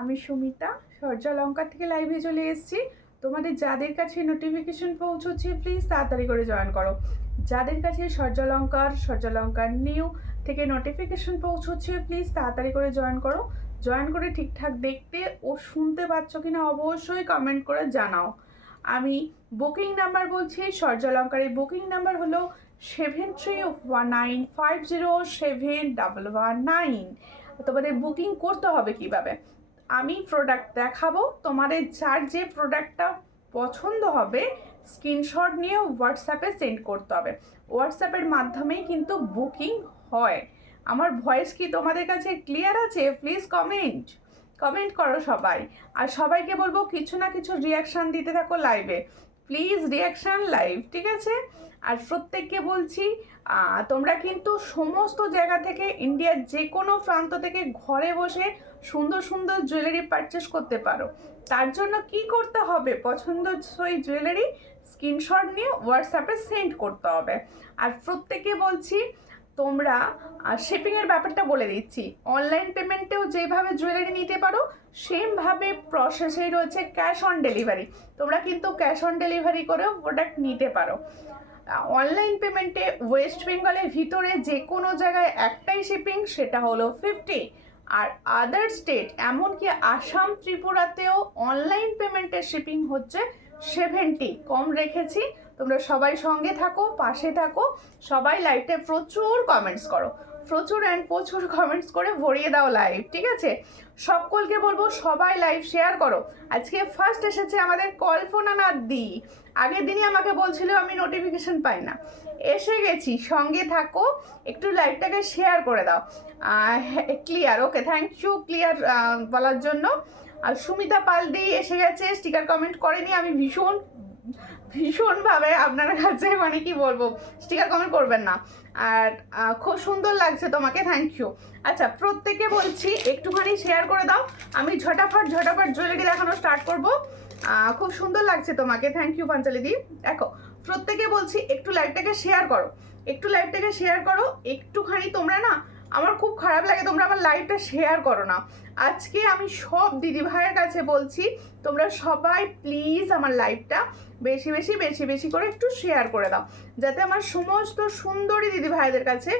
আমি সুমিতা সূর্যালঙ্কা থেকে লাইভে চলে এসেছি। তোমাদের যাদের কাছে নোটিফিকেশন পৌঁছচ্ছে প্লিজ তাড়াতাড়ি করে জয়েন করো। যাদের কাছে সূর্যালঙ্কার নিউ থেকে নোটিফিকেশন পৌঁছচ্ছে প্লিজ তাড়াতাড়ি করে জয়েন করো। জয়েন করে ঠিকঠাক দেখতে ও শুনতে পাচ্ছ কিনা অবশ্যই কমেন্ট করে জানাও। আমি বুকিং নাম্বার বলছি, সূর্যালঙ্কার এই বুকিং নাম্বার হলো 7319507119। তোমাদের বুকিং করতে হবে কিভাবে, আমি প্রোডাক্ট দেখাবো, তোমাদের যার যে প্রোডাক্টটা পছন্দ হবে স্ক্রিনশট নিয়ে হোয়াটসঅ্যাপে সেন্ড করতে হবে। হোয়াটসঅ্যাপের মাধ্যমেই কিন্তু বুকিং হয়। আমার ভয়েস কি তোমাদের কাছে ক্লিয়ার আছে? প্লিজ কমেন্ট করো সবাই। আর সবাইকে বলবো কিছু না কিছু রিয়াকশান দিতে থাকো লাইভে, প্লিজ রিয়াকশান লাইভ, ঠিক আছে? আর প্রত্যেককে বলছি তোমরা কিন্তু সমস্ত জায়গা থেকে ইন্ডিয়ার যে কোনো প্রান্ত থেকে ঘরে বসে সুন্দর সুন্দর জুয়েলারি পারচেস করতে পারো। তার জন্য কি করতে হবে, পছন্দসই জুয়েলারি স্ক্রিনশট নিয়ে হোয়াটসঅ্যাপে সেন্ড করতে হবে। আর প্রত্যেকে বলছি তোমরা শিপিংয়ের ব্যাপারটা বলে দিচ্ছি, অনলাইন পেমেন্টেও যেভাবে জুয়েলারি নিতে পারো সেমভাবে প্রসেসেই রয়েছে ক্যাশ অন ডেলিভারি। তোমরা কিন্তু ক্যাশ অন ডেলিভারি করেও প্রোডাক্ট নিতে পারো। অনলাইন পেমেন্টে ওয়েস্ট বেঙ্গলের ভিতরে যে কোনো জায়গায় একটাই শিপিং, সেটা হলো 50। আর আদার স্টেট এমনকি আসাম ত্রিপুরাতেও অনলাইন পেমেন্টের শিপিং হচ্ছে 70। কম রেখেছি, তোমরা সবাই সঙ্গে থাকো, পাশে থাকো, সবাই লাইভে প্রচুর কমেন্টস করো, প্রচুর কমেন্টস করে ভরিয়ে দাও লাইভ, ঠিক আছে? সকলকে বলবো সবাই লাইভ শেয়ার করো। আজকে ফার্স্ট এসেছে আমাদের কল্পনা নাথদি, আগের দিনই আমাকে বলছিল আমি নোটিফিকেশন পাই না, এসে গেছি, সঙ্গে থাকো, একটু লাইভটাকে শেয়ার করে দাও। Clear, okay, thank you clear বলার জন্য। আর সুমিতা পালদি এসে গেছে, স্টিকার কমেন্ট করেনি, আমি ভীষণভাবে আপনার কাছে মানে কি বলবো, স্টিকার কমেন্ট করবেন না। আর খুব সুন্দর লাগছে তোমাকে, থ্যাংক ইউ। আচ্ছা, প্রত্যেকে বলছি একটুখানি শেয়ার করে দাও, আমি ঝটাফট জুয়েলারি দেখানো স্টার্ট করবো। খুব সুন্দর লাগছে তোমাকে, থ্যাংক ইউ পাঞ্চালি দি। দেখো, প্রত্যেকে বলছি একটু লাইভটাকে শেয়ার করো, একটুখানি তোমরা না, আমার খুব খারাপ লাগে তোমরা আমার লাইভটা শেয়ার করো না। আজকে আমি সব দিদি ভাইয়ের কাছে বলছি তোমরা সবাই প্লিজ আমার লাইভটা বেশি করে একটু শেয়ার করে দাও, যাতে আমার সমস্ত সুন্দরী দিদি ভাইদের কাছে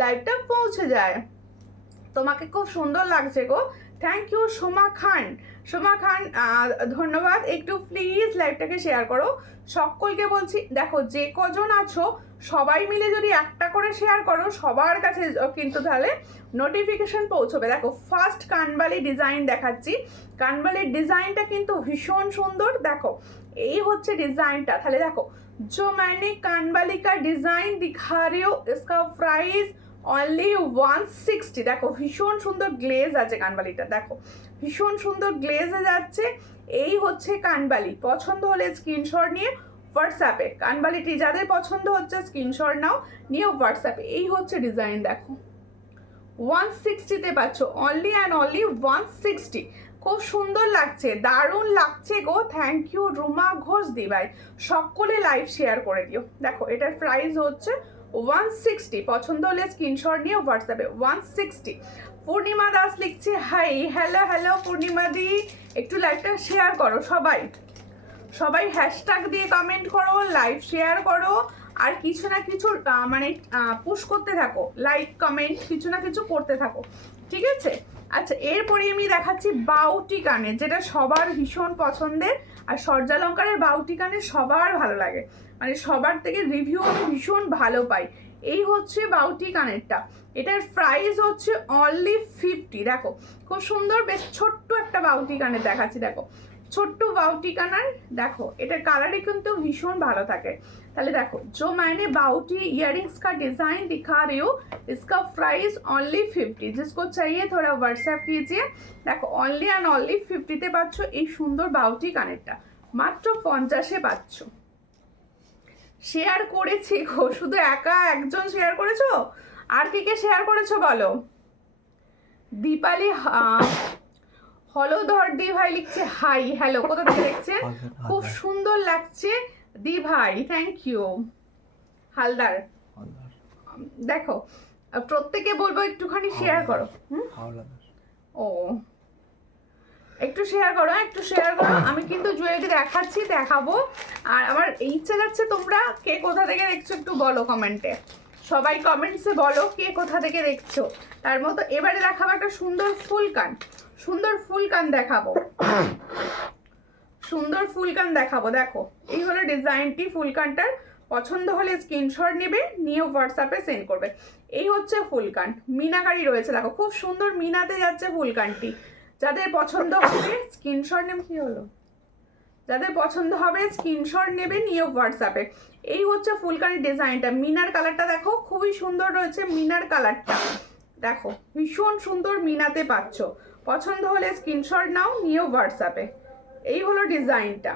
লাইভটা পৌঁছে যায়। তোমাকে খুব সুন্দর লাগছে গো, থ্যাংক ইউ সোমা খান, ধন্যবাদ। একটু প্লিজ লাইভটাকে শেয়ার করো, সকলকে বলছি। দেখো, যে কজন আছো সবাই মিলে যদি একটা করে শেয়ার করো সবার কাছে কিন্তু তাহলে নোটিফিকেশন পৌঁছবে। দেখো, ফার্স্ট কানবালি ডিজাইন দেখাচ্ছি, কানবালির ডিজাইনটা কিন্তু ভীষণ সুন্দর। দেখো, এই হচ্ছে ডিজাইনটা, তাহলে দেখো, जो मैंने कानबाली का डिजाइन दिखा रही हूँ इसका प्राइस অনলি 160। দেখো, ভীষণ সুন্দর গ্লেজ আছে কানবালিটা, দেখো ভীষণ সুন্দর গ্লেজে যাচ্ছে। এই হচ্ছে কানবালি, পছন্দ হলে স্ক্রিনশট নিয়ে হোয়াটসঅ্যাপে, কানবালিটি যাদের পছন্দ হচ্ছে স্ক্রিনশট নাও, নিয়ে হোয়াটসঅ্যাপে। এই হচ্ছে ডিজাইন, দেখো 160-তে পাচ্ছ, অনলি অ্যান্ড অনলি 160। খুব সুন্দর লাগছে, দারুণ লাগছে গো, থ্যাংক ইউ রুমা ঘোষ দিভাই, সকলে লাইভ শেয়ার করে দিও। দেখো, এটার প্রাইস হচ্ছে 160, পছন্দ হলে স্ক্রিনশট নিয়ে হোয়াটসঅ্যাপে 160। পূর্ণিমা দাস লিখছে হাই, হ্যালো পূর্ণিমা দি, একটু লাইভটা শেয়ার করো সবাই হ্যাশট্যাগ দিয়ে কমেন্ট করো, লাইভ শেয়ার করো, আর কিছু না কিছু মানে পুশ করতে থাকো, লাইক কমেন্ট কিছু না কিছু করতে থাকো, ঠিক আছে? আচ্ছা, এরপরে আমি দেখাচ্ছি বাউটি কানের, যেটা সবার ভীষণ পছন্দের। আর সূর্যালঙ্কারের বাউটি কানের সবার ভালো লাগে, মানে সবার থেকে রিভিউ আমি ভীষণ ভালো পাই। এই হচ্ছে বাউটি কানেরটা, এটার প্রাইস হচ্ছে অনলি 50। দেখো, খুব সুন্দর, বেশ ছোট্ট একটা বাউটি কানের দেখাচ্ছি। দেখো, ছোট্ট বাউটি কানার, দেখো এটার কালারই কিন্তু ভীষণ ভালো থাকে। তাহলে দেখো, जो मैंने बाउटी इयररिंग्स का डिजाइन दिखा रही हूँ इसका प्राइस ओनली 50। जिसको चाहिए थोड़ा व्हाट्सएप कीजिए। দেখো, অনলি অ্যান্ড অনলি 50-তে পাচ্ছ এই সুন্দর বাউটি কানেরটা, মাত্র 50-এ পাচ্ছ। শেয়ার করেছি গো, শুধু একা একজন শেয়ার করেছো, আর কে শেয়ার করেছো বলো? দীপালি হলধর দি ভাই লিখছে হাই, হ্যালো, কোথা থেকে লিখছেন? খুব সুন্দর লাগছে দি ভাই, থ্যাংক ইউ হালদার। দেখো, প্রত্যেকে বলবো একটুখানি শেয়ার করো। ও একটু শেয়ার করো, একটু শেয়ার করো। আমি কিন্তু জুয়েলারি দেখাচ্ছি, দেখাবো। আর আমার ইচ্ছা যাচ্ছে তোমরা কে কোথা থেকে দেখছো একটু বলো কমেন্টে, সবাই কমেন্টসে বলো কে কোথা থেকে দেখছো। তার মতো এবারে দেখাবো একটা সুন্দর ফুলকান, সুন্দর ফুলকান দেখাবো, সুন্দর ফুলকান দেখাবো। দেখো এই হলো ডিজাইনটি, ফুলকানটার পছন্দ হলে স্ক্রিনশট নেবে, নিয়ে হোয়াটসঅ্যাপে সেন্ড করবে। এই হচ্ছে ফুলকান, মিনাকারি রয়েছে, দেখো খুব সুন্দর মিনাতে যাচ্ছে ফুলকানটি। যাদের পছন্দ হবে স্ক্রিনশট নেবে, কি হলো, যাদের পছন্দ হবে স্ক্রিনশট নেবে, নিয়ে হোয়াটসঅ্যাপে। এই হচ্ছে ফুলকানির ডিজাইনটা, মিনার কালারটা দেখো খুবই সুন্দর রয়েছে, মিনার কালারটা দেখো ভীষণ সুন্দর মিনাতে পাচ্ছ। পছন্দ হলে স্ক্রিনশট নাও, নিয়ে হোয়াটসঅ্যাপে। এই হলো ডিজাইনটা,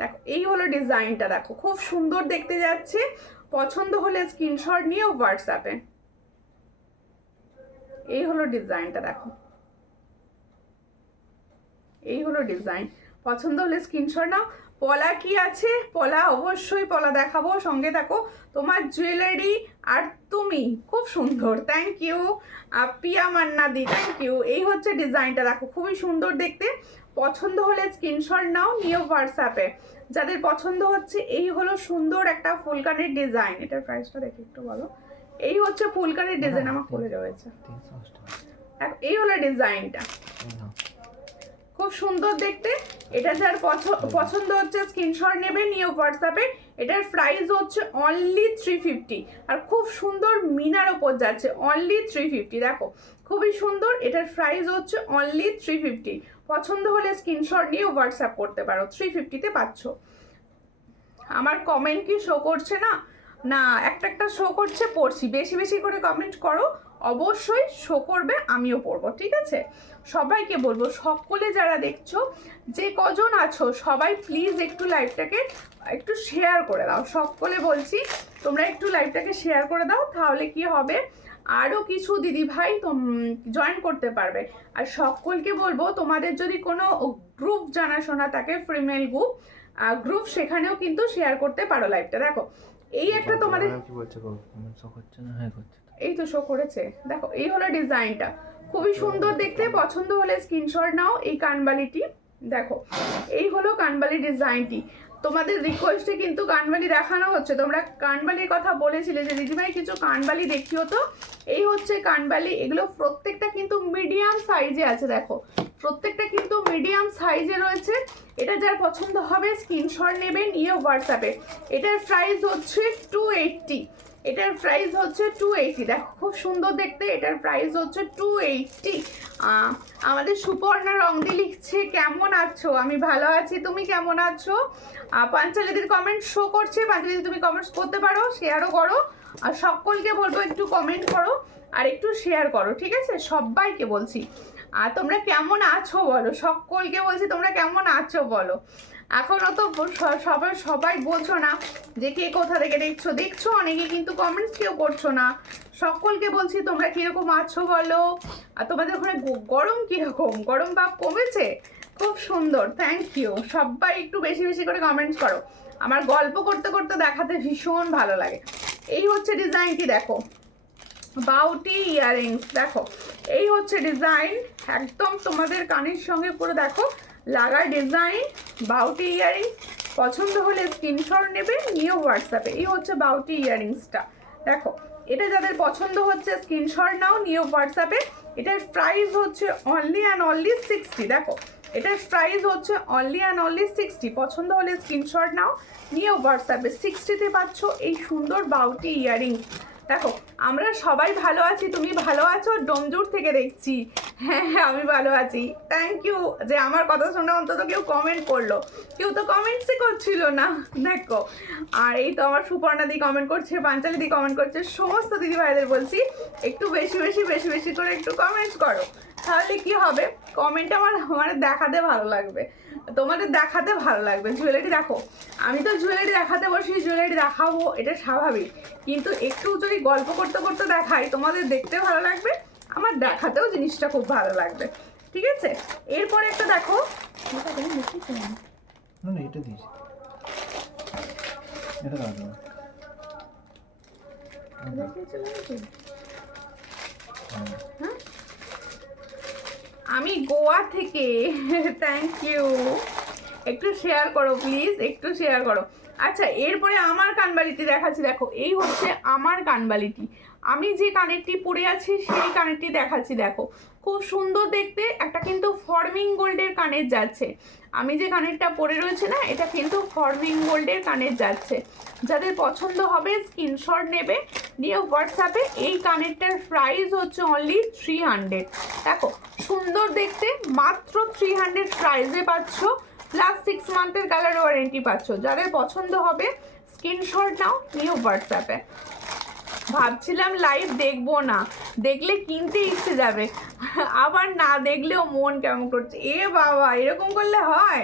দেখো এই হলো ডিজাইনটা, দেখো খুব সুন্দর দেখতে যাচ্ছে। পছন্দ হলে স্ক্রিনশট নিয়ে হোয়াটসঅ্যাপে। এই হলো ডিজাইনটা, দেখো এই হলো ডিজাইন। পছন্দ হলে স্ক্রিনশট নাও। পলা কি আছে, পলা অবশ্যই পলা দেখাবো, সঙ্গে থাকো। তোমার জুয়েলারি আর তুমি খুব সুন্দর, থ্যাংক ইউ পিয়া মান্নাদি, থ্যাংক ইউ। এই হচ্ছে ডিজাইনটা, দেখো খুবই সুন্দর দেখতে। পছন্দ হলে স্ক্রিনশট নাও, নিয়ে হোয়াটসঅ্যাপে। যাদের পছন্দ হচ্ছে, এই হলো সুন্দর একটা ফুলকানির ডিজাইন। এটার প্রাইসটা দেখে একটু বলো। এই হচ্ছে ফুলকানির ডিজাইন, আমার খুলে রয়েছে। এই হলো ডিজাইনটা, খুব সুন্দর দেখতে। এটা যার পছন্দ হচ্ছে স্ক্রিনশট নেবে, নিয়ে হোয়াটসঅ্যাপে। এটার প্রাইস হচ্ছে অনলি 350, আর খুব সুন্দর মিনার ওপর যাচ্ছে, অনলি 350। দেখো খুবই সুন্দর, এটার প্রাইস হচ্ছে অনলি 350। পছন্দ হলে স্ক্রিনশট নিয়ে হোয়াটসঅ্যাপ করতে পারো, 350-তে পাচ্ছ। আমার কমেন্ট কি শো করছে না? না, একটা একটা শো করছে, পড়ছি। বেশি বেশি করে কমেন্ট করো, অবশ্যই শো করবে, আমিও পড়বো, ঠিক আছে? সবাইকে বলবো, সকলে যারা দেখছো, যে কজন আছো সবাই প্লিজ একটু লাইভটাকে একটু শেয়ার করে দাও। সকলে বলছি তোমরা একটু লাইভটাকে শেয়ার করে দাও, তাহলে কি হবে আরও কিছু দিদি ভাই জয়েন করতে পারবে। আর সকলকে বলবো, তোমাদের যদি কোনো গ্রুপ জানাশোনা থাকে, ফিমেল গ্রুপ, সেখানেও কিন্তু শেয়ার করতে পারো লাইভটা। দেখো এই একটা তোমাদের এই তো শো করেছে, দেখো এই হলো ডিজাইনটা, খুবই সুন্দর দেখতে। পছন্দ হলে স্ক্রিনশট নাও। এই কানবালিটি দেখো, এই হলো কানবালি ডিজাইনটি। তোমাদের রিকোয়েস্টে কিন্তু কানবালি দেখানো হচ্ছে, তোমরা কানবালির কথা বলেছিলে যে দিদিভাই কিছু কানবালি দেখিও তো। এই হচ্ছে কানবালি, এগুলো প্রত্যেকটা কিন্তু মিডিয়াম সাইজে আছে, দেখো প্রত্যেকটা কিন্তু মিডিয়াম সাইজে রয়েছে। এটা যার পছন্দ হবে স্ক্রিনশট নেবেন, নিয়ে হোয়াটসঅ্যাপে। এটার প্রাইস হচ্ছে 280, এটার প্রাইস হচ্ছে 280। দেখো খুব সুন্দর দেখতে, এটার প্রাইস হচ্ছে 280। আমাদের সুপর্ণা রংদি লিখছে, কেমন আছো? আমি ভালো আছি, তুমি কেমন আছো? পাঞ্চালিদির কমেন্ট শো করছে, পাঞ্চালিদি তুমি কমেন্টস করতে পারো, শেয়ারও করো। আর সকলকে বলবো একটু কমেন্ট করো আর একটু শেয়ার করো, ঠিক আছে? সবাইকে বলছি। আর তোমরা কেমন আছো বলো, সকলকে বলছি তোমরা কেমন আছো বলো। এখনও তো সবাই বলছো না যে কে কোথা থেকে দেখছো, অনেকে কিন্তু কমেন্টস কেউ করছো না। সকলকে বলছি তোমরা কিরকম আছো বলো। আর তোমাদের ওখানে গরম কিরকম, গরম ভাব কমেছে? খুব সুন্দর, থ্যাংক ইউ। সবাই একটু বেশি বেশি করে কমেন্টস করো, আমার গল্প করতে করতে দেখাতে ভীষণ ভালো লাগে। এই হচ্ছে ডিজাইনটি, দেখো বাউটি ইয়াররিংস, দেখো এই হচ্ছে ডিজাইন, একদম তোমাদের কানের সঙ্গে পুরো দেখো লাগা ডিজাইন, বাউটি ইয়াররিংস। পছন্দ হলে স্ক্রিনশট নেবে, নিয়ে হোয়াটসঅ্যাপে। এই হচ্ছে বাউটি ইয়াররিংসটা, দেখো এটা যাদের পছন্দ হচ্ছে স্ক্রিনশট নাও, নিয়ে হোয়াটসঅ্যাপে। এটার প্রাইস হচ্ছে অনলি অ্যান্ড অনলি 60। দেখো এটার প্রাইস হচ্ছে অনলি অ্যান্ড অনলি 60। পছন্দ হলে স্ক্রিনশট নাও, নিয়ে হোয়াটসঅ্যাপে। 60-তে পাচ্ছ এই সুন্দর বাউটি ইয়াররিংস। দেখো আমরা সবাই ভালো আছি, তুমি ভালো আছো? ডোমজুর থেকে দেখছি, হ্যাঁ হ্যাঁ আমি ভালো আছি, থ্যাংক ইউ। যে আমার কথা শুনে অন্তত কেউ কমেন্ট করলো, কেউ তো কমেন্টসই করছিল না, দেখো। আর এই তো আমার সুপর্ণাদি কমেন্ট করছে, পাঞ্চালিদি কমেন্ট করছে, সমস্ত দিদি ভাইদের বলছি একটু বেশি বেশি বেশি বেশি করে একটু কমেন্টস করো, তাহলে কি হবে কমেন্ট আমার দেখাতে ভালো লাগবে, তোমাদের দেখাতে ভালো লাগবে। জুয়েলারি দেখো, আমি তো জুয়েলারি দেখাতে বসি, জুয়েলারি দেখাবো, এটা স্বাভাবিক, কিন্তু একটু যদি গল্প করতে করতে দেখাই তোমাদের দেখতে ভালো লাগবে, আমার দেখাতেও জিনিসটা খুব ভালো লাগবে, ঠিক আছে? এরপরে একটা দেখো, আমি গোয়া থেকে। থ্যাংক ইউ, একটু শেয়ার করো প্লিজ, একটু শেয়ার করো। আচ্ছা, এরপরে আমার কানবালিটি দেখাচ্ছি। দেখো, এই হচ্ছে আমার কানবালিটি। আমি যে কানেরটি পরে আছি সেই কানেরটি দেখাচ্ছি। দেখো, খুব সুন্দর দেখতে, একটা কিন্তু ফর্মিং গোল্ডের কানের যাচ্ছে। আমি যে কানেরটা পরে রয়েছে না, এটা কিন্তু ফর্মিং গোল্ডের কানের যাচ্ছে। যাদের পছন্দ হবে স্ক্রিনশট নেবে, নিয়ে হোয়াটসঅ্যাপে। এই কানেরটার প্রাইস হচ্ছে অনলি 300। দেখো, সুন্দর দেখতে, মাত্র 300 প্রাইসে পাচ্ছ, প্লাস 6 মান্থের কালার ওয়ারেন্টি পাচ্ছ। যাদের পছন্দ হবে স্ক্রিনশট নাও, নিয়ে হোয়াটসঅ্যাপে। ভাবছিলাম লাইভ দেখবো না, দেখলে কিনতে ইচ্ছে যাবে, আবার না দেখলেও মন কেমন করছে। এ বাবা, এরকম করলে হয়?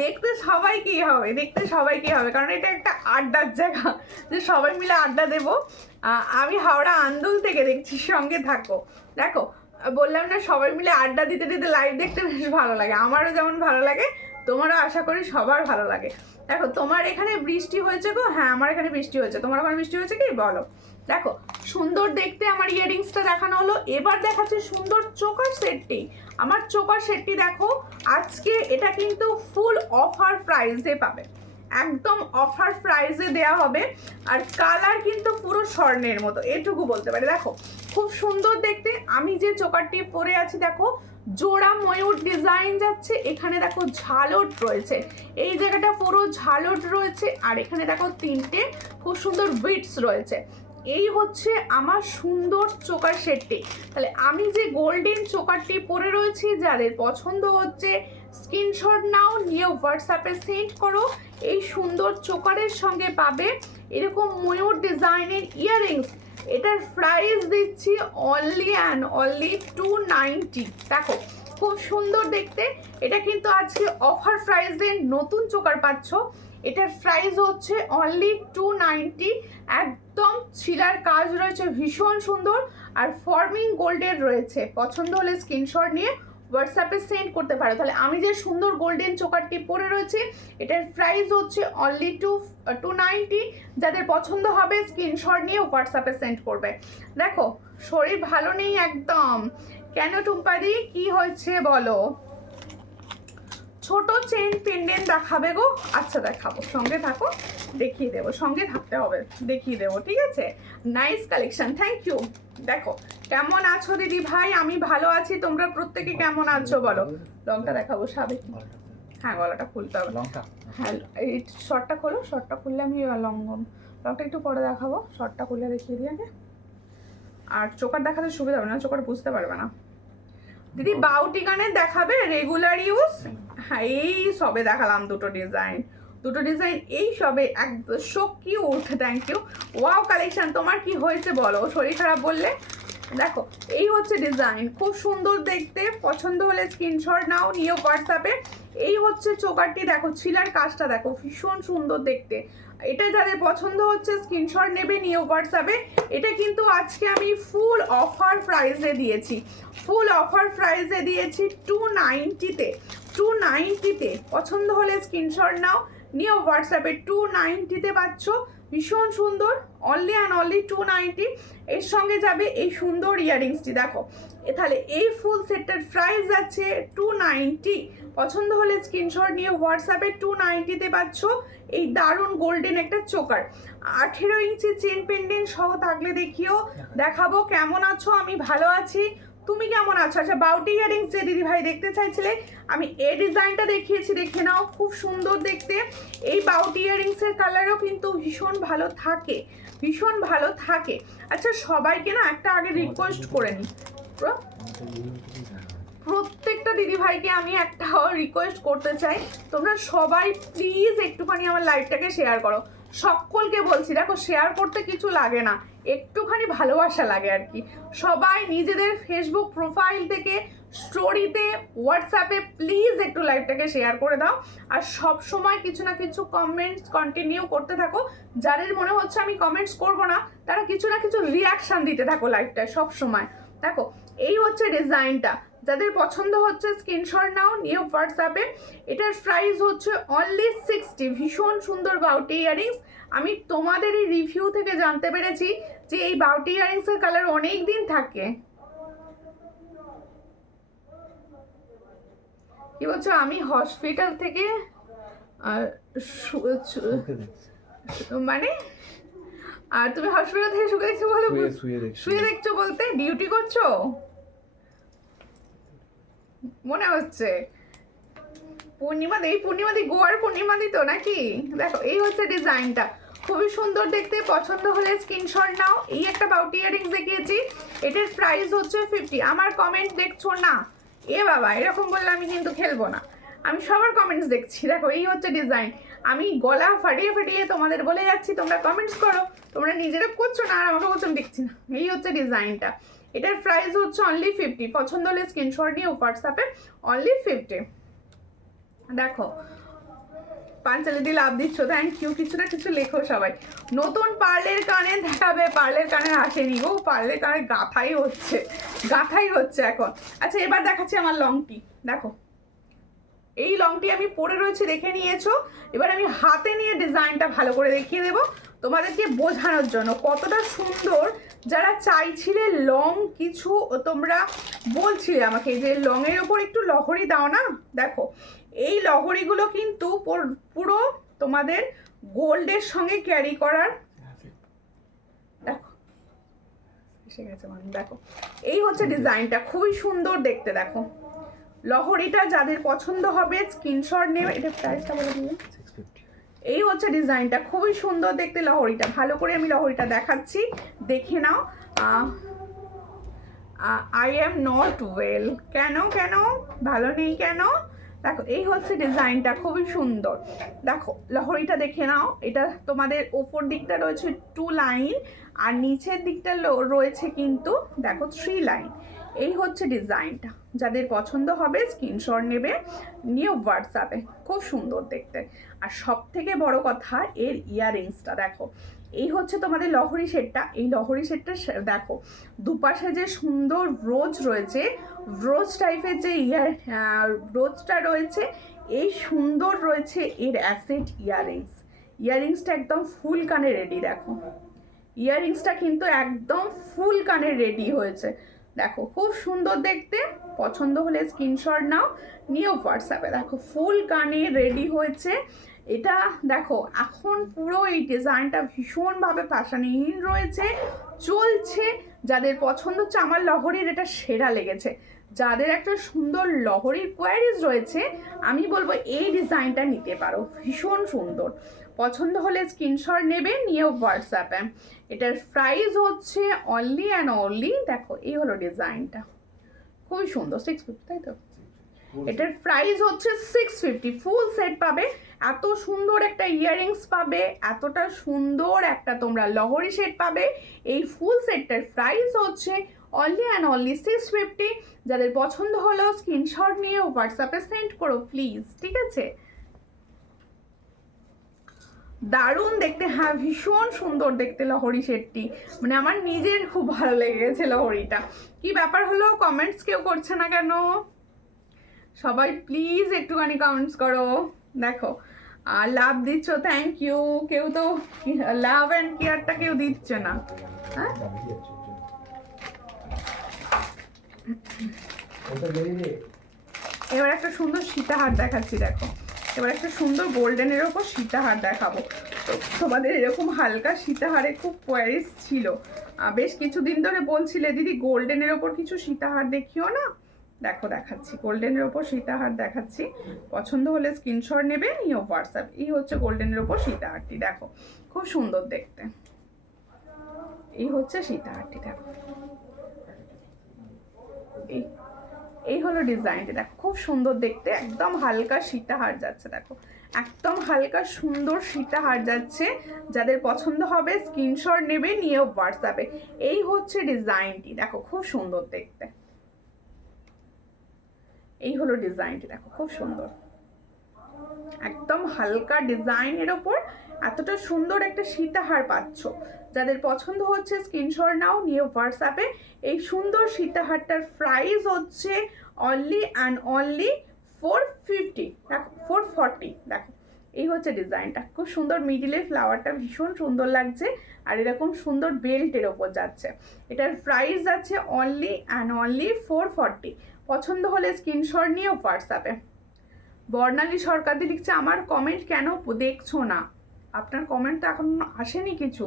দেখতে সবাইকেই হবে, দেখতে সবাইকেই হবে, কারণ এটা একটা আড্ডার জায়গা, যে সবাই মিলে আড্ডা দেবো। আমি হাওড়া আন্দুল থেকে দেখছি, সঙ্গে থাকো। দেখো, বললাম না, সবাই মিলে আড্ডা দিতে দিতে লাইভ দেখতে বেশ ভালো লাগে। আমারও যেমন ভালো লাগে, তোমারও আশা করি সবার ভালো লাগে। দেখো, তোমার এখানে বৃষ্টি হয়েছে গো? হ্যাঁ, আমার এখানে বৃষ্টি হয়েছে। তোমার ওখানে বৃষ্টি হয়েছে কি বলো? দেখো, সুন্দর দেখতে আমার ইয়ারিংসটা দেখানো হলো। এবার দেখাচ্ছে সুন্দর চোকার সেটটি। আমার চোকার সেটটি দেখো, আজকে এটা কিন্তু ফুল অফার প্রাইসে পাবে, একদম অফার প্রাইসে দেয়া হবে। আর কালার কিন্তু পুরো স্বর্ণের মতো, এটুকু বলতে পারি। দেখো, খুব সুন্দর দেখতে। আমি যে চোকারটি পরে আছি, দেখো জোড়া ময়ূর ডিজাইন যাচ্ছে। এখানে দেখো ঝালট রয়েছে, এই জায়গাটা পুরো ঝালট রয়েছে। আর এখানে দেখো 3টে খুব সুন্দর বিটস রয়েছে। এই হচ্ছে আমার সুন্দর চোকার সেটটি। তাহলে আমি যে গোল্ডেন চোকারটি পরে রয়েছি, যাদের পছন্দ হচ্ছে স্ক্রিনশট নাও, নিয়ে হোয়াটসঅ্যাপে সেন্ড করো। এই সুন্দর চোকারের সঙ্গে পাবে এরকম ময়ূর ডিজাইনের ইয়াররিংস। এটার প্রাইস দিচ্ছি অনলি অ্যান্ড অনলি 290। দেখো, খুব সুন্দর দেখতে। এটা কিন্তু আজকে অফার প্রাইসে নতুন চোকার পাচ্ছ। এটার প্রাইস হচ্ছে অনলি 290। একদম ছিলার কাজ রয়েছে, ভীষণ সুন্দর। আর ফর্মিং গোল্ডের রয়েছে। পছন্দ হলে স্ক্রিনশট নিয়ে হোয়াটসঅ্যাপে সেন্ড করতে পারো। তাহলে আমি যে সুন্দর গোল্ডেন চোকারটি পরে রয়েছে, এটার প্রাইস হচ্ছে অনলি 290। যাদের পছন্দ হবে স্ক্রিনশট নিয়ে হোয়াটসঅ্যাপে সেন্ড করবে। দেখো, শরীর ভালো নেই একদম। কেন টুম্পাদি, কি হয়েছে বলো? ছোট চেন পেন্ডেন্ট দেখাবে গো? আচ্ছা, দেখাবো, সঙ্গে থাকো, দেখিয়ে দেবো। সঙ্গে থাকতে হবে, দেখিয়ে দেবো, ঠিক আছে? Nice collection, thank you. দেখো, কেমন আছো দিদি ভাই? আমি ভালো আছি, তোমরা প্রত্যেকে কেমন আছো বলো? লংটা দেখাবো সাবেক। হ্যাঁ, গলাটা খুলতে হবে। হ্যাঁ, এই শর্টটা খোলো, শর্টটা খুললে আমি লংটা একটু পরে দেখাবো। শর্টটা খুললে দেখিয়ে দিই আগে। আর চোকার দেখাতে সুবিধা হবে না, চোকার বুঝতে পারবে না। দিদি বাউটি গানের দেখাবে রেগুলার ইউজ? হ্যাঁ, এই সবে দেখালাম দুটো ডিজাইন, এই সবে। একদম so cute, thank you. Wow collection, তোমার কি হয়েছে বলো? শরীর খারাপ বললে। দেখো, এই হচ্ছে ডিজাইন, খুব সুন্দর দেখতে। পছন্দ হলে স্ক্রিনশট নাও, নিয়ে হোয়াটসঅ্যাপে। এই হচ্ছে চোকারটি, দেখো ছিলার কাজটা দেখো, ভীষণ সুন্দর দেখতে। এটা যাদের পছন্দ হচ্ছে স্ক্রিনশট নেবে, নিয়ে হোয়াটসঅ্যাপে। এটা কিন্তু আজকে আমি ফুল অফার প্রাইসে দিয়েছি, ফুল অফার প্রাইসে দিয়েছি 290-তে। 290-তে পছন্দ হলে স্ক্রিনশট নাও, নিয়ে হোয়াটসঅ্যাপে। 290-তে পাচ্ছ, ভীষণ সুন্দর, অনলি অ্যান্ড অনলি 290। এর সঙ্গে যাবে এই সুন্দর ইয়ারিংসটি। দেখো, তাহলে এই ফুল সেটটার প্রাইস আছে 290। পছন্দ হলে স্ক্রিনশট নিয়ে হোয়াটসঅ্যাপে। 290-তে পাচ্ছ এই দারুণ গোল্ডেন একটা চোকার। 18 ইঞ্চি চেন পেন্ডেন্ট সহ থাকলে দেখিও, দেখাবো। কেমন আছো? আমি ভালো আছি, তুমি কেমন আছো? আচ্ছা, বাউটি ইয়ারিংস যে দিদি ভাই দেখতে চাইছিলে, আমি এই ডিজাইনটা দেখিয়েছি, দেখে নাও, খুব সুন্দর দেখতে। এই বাউটি ইয়ারিংসের কালারও কিন্তু ভীষণ ভালো থাকে, ভীষণ ভালো থাকে। আচ্ছা, সবাইকে না একটা আগে রিকোয়েস্ট করে নিই, প্রত্যেকটা দিদি ভাইকে আমি একটা রিকোয়েস্ট করতে চাই, তোমরা সবাই প্লিজ একটুখানি আমার লাইভটাকে শেয়ার করো। সকলকে বলছি, দেখো শেয়ার করতে কিছু লাগে না, একটুখানি ভালোবাসা লাগে আর কি। সবাই নিজেদের ফেসবুক প্রোফাইল থেকে, স্টোরিতে, হোয়াটসঅ্যাপে প্লিজ একটু লাইভটাকে শেয়ার করে দাও। আর সব সময় কিছু না কিছু কমেন্টস কন্টিনিউ করতে থাকো। যাদের মনে হচ্ছে আমি কমেন্টস করব না, তারা কিছু না কিছু রিয়াকশান দিতে থাকো লাইভটায় সব সময়। দেখো, এই হচ্ছে ডিজাইনটা। যাদের পছন্দ হচ্ছে স্ক্রিনশট নাও, নিয়ে হোয়াটসঅ্যাপে। এটার প্রাইস হচ্ছে অনলি 60। ভীষণ সুন্দর বাউটি ইয়ারিংস। আমি তোমাদের এই রিভিউ থেকে জানতে পেরেছি যে এই বাউটি ইয়ারিংসের কালার অনেক দিন থাকে। কি বলছো? আমি হসপিটাল থেকে মানে আর তুমি হসপিটাল থেকে শুয়ে দেখছো বলে শুয়ে দেখছো বলতে ডিউটি করছো মনে হচ্ছে। পূর্ণিমাদি গোয়ার পূর্ণিমাদি তো নাকি? দেখো এই হচ্ছে ডিজাইনটা, খুবই সুন্দর দেখতে। পছন্দ হলে স্ক্রিনশট নাও। এই একটা বাউটি ইয়ারিংস দেখিয়েছি, এটার প্রাইস হচ্ছে 50। আমার কমেন্ট দেখছো না? এ বাবা, এরকম বললে আমি কিন্তু খেলবো না। আমি সবার কমেন্টস দেখছি। দেখো এই হচ্ছে ডিজাইন। আমি গলা ফাটিয়ে ফাটিয়ে তোমাদের বলে যাচ্ছি, তোমরা কমেন্টস করো। তোমরা নিজেরা করছো না আর আমাকে বলছো দেখছি না। এই হচ্ছে ডিজাইনটা, এটার প্রাইস হচ্ছে অনলি 50। পছন্দ হলে স্ক্রিনশট নিয়ে হোয়াটসঅ্যাপে অনলি 50। দেখো পাঞ্চালি দি লাভ দিচ্ছ, থ্যাংক ইউ। কিছু না কিছু লেখো সবাই। নতুন পার্লের কানে দেখাবে, পার্লের কানে আসেনি গো, পার্লের কানে গাঁথাই হচ্ছে এখন। আচ্ছা এবার দেখাচ্ছি আমার লংটি। দেখো এই লংটি আমি পরে রয়েছে, দেখে নিয়েছো। এবার আমি হাতে নিয়ে ডিজাইনটা ভালো করে দেখিয়ে দেবো তোমাদেরকে বোঝানোর জন্য কতটা সুন্দর। যারা চাইছিলে লং কিছু, তোমরা বলছিলে আমাকে যে লংয়ের ওপর একটু লহরি দাও না। দেখো এই লহরিগুলো কিন্তু পুরো তোমাদের গোল্ডের সঙ্গে ক্যারি করার। দেখো এসে গেছে মানে। দেখো এই হচ্ছে ডিজাইনটা, খুবই সুন্দর দেখতে। দেখো লহরিটা যাদের পছন্দ হবে স্ক্রিনশট নেবে। এটা প্রাইসটা বলে দিবেন। এই হচ্ছে ডিজাইনটা, খুবই সুন্দর দেখতে লহরিটা। ভালো করে আমি লহরিটা দেখাচ্ছি, দেখে নাও। I am not well. কেন ভালো নেই কেন? দেখো এই হচ্ছে ডিজাইনটা, খুবই সুন্দর। দেখো লহরিটা দেখে নাও। এটা তোমাদের ওপর দিকটা রয়েছে 2 লাইন আর নিচের দিকটা রয়েছে কিন্তু দেখো 3 লাইন। এই হচ্ছে ডিজাইনটা, যাদের পছন্দ হবে স্ক্রিনশট নেবে, নিয়ে হোয়াটসঅ্যাপে। খুব সুন্দর দেখতে। আর সব থেকে বড় কথা এর ইয়াররিংসটা দেখো। এই হচ্ছে তোমাদের লহরি সেটটা। এই লহরি সেটটা দেখো দুপাশে যে সুন্দর রোজ রয়েছে, রোজ টাইপের যে রোজটা রয়েছে, এই সুন্দর রয়েছে এর অ্যাসেট ইয়াররিংসটা একদম ফুল কানে রেডি। দেখো ইয়াররিংসটা কিন্তু একদম ফুল কানে রেডি হয়েছে। দেখো খুব সুন্দর দেখতে। পছন্দ হলে স্ক্রিনশট নাও, নিয়ে হোয়াটসঅ্যাপে। দেখো ফুল কানে রেডি হয়েছে এটা। দেখো এখন পুরো এই ডিজাইনটা ভীষণভাবে ফ্যাশনহীন রয়েছে, চলছে। যাদের পছন্দ হচ্ছে, আমার লহরির এটা সেরা লেগেছে। যাদের একটা সুন্দর লহরির কোয়ারিজ রয়েছে, আমি বলবো এই ডিজাইনটা নিতে পারো, ভীষণ সুন্দর। পছন্দ হলে স্ক্রিনশট নেবে, নিয়ে হোয়াটসঅ্যাপে। এটার প্রাইস হচ্ছে অনলি অ্যান্ড অনলি, দেখো এই হলো ডিজাইনটা, খুবই সুন্দর। 650, তাই তো? এটার প্রাইস হচ্ছে 650। ফুল সেট পাবে, এত সুন্দর একটা ইয়াররিংস পাবে, এতটা সুন্দর একটা তোমরা লহরি সেট পাবে। এই ফুল সেটটার প্রাইস হচ্ছে অনলি অ্যান্ড অনলি 650। যাদের পছন্দ হলো স্ক্রিনশট নিয়ে হোয়াটসঅ্যাপে সেন্ড করো প্লিজ, ঠিক আছে? দারুণ দেখতে, হ্যাঁ ভীষণ সুন্দর দেখতে লহরি সেটটি। মানে আমার নিজের খুব ভালো লেগে গেছে লহরিটা। কি ব্যাপার হলো, কমেন্টস কেউ করছে না কেন? সবাই প্লিজ একটুখানি কমেন্টস করো। দেখো আর লাভ দিচ্ছ, থ্যাংক ইউ। কেউ তো লাভ অ্যান্ড কেয়ারটা কেউ দিচ্ছে না। হ্যাঁ এবার একটা সুন্দর সীতাহার দেখাচ্ছি। দেখো এবার একটা সুন্দর গোল্ডেনের ওপর সীতাহার দেখাবো। তো তোমাদের এরকম হালকা সীতাহারে খুব কোয়ারিজ ছিল, বেশ কিছুদিন ধরে বলছিলে দিদি গোল্ডেনের ওপর কিছু সীতাহার দেখিও না। দেখো দেখাচ্ছি, গোল্ডেনের ওপর সীতাহার দেখাচ্ছি। পছন্দ হলে স্ক্রিনশট নেবে, নিয়ে হোয়াটসঅ্যাপ। এই হচ্ছে গোল্ডেনের ওপর সীতাহারটি, দেখো খুব সুন্দর দেখতে। এই হচ্ছে সীতাহারটি, দেখো এই হলো ডিজাইনটি। দেখো খুব সুন্দর দেখতে, একদম হালকা সীতাহার যাচ্ছে। দেখো একদম হালকা সুন্দর সীতাহার যাচ্ছে। যাদের পছন্দ হবে স্ক্রিনশট নেবে, নিয়ে হোয়াটসঅ্যাপে। এই হচ্ছে ডিজাইনটি, দেখো খুব সুন্দর দেখতে। এই হলো ডিজাইনটি, দেখো খুব সুন্দর, একদম হালকা ডিজাইনের ওপর এতটা সুন্দর একটা সীতাহার পাচ্ছ। যাদের পছন্দ হচ্ছে স্ক্রিনশট নাও, নিয়ে হোয়াটসঅ্যাপে। এই সুন্দর সীতাহারটার প্রাইস হচ্ছে অনলি অ্যান্ড অনলি 450। দেখো 440। দেখো এই হচ্ছে ডিজাইনটা, খুব সুন্দর মিডিলে ফ্লাওয়ারটা ভীষণ সুন্দর লাগছে, আর এরকম সুন্দর বেল্টের ওপর যাচ্ছে। এটার প্রাইস যাচ্ছে অনলি অ্যান্ড অনলি 440। পছন্দ হলে স্ক্রিনশট নিয়েও হোয়াটসঅ্যাপে। বর্ণালী সরকারদি লিখছে আমার কমেন্ট কেন দেখছো না? আপনার কমেন্ট তো এখন আসেনি কিছু,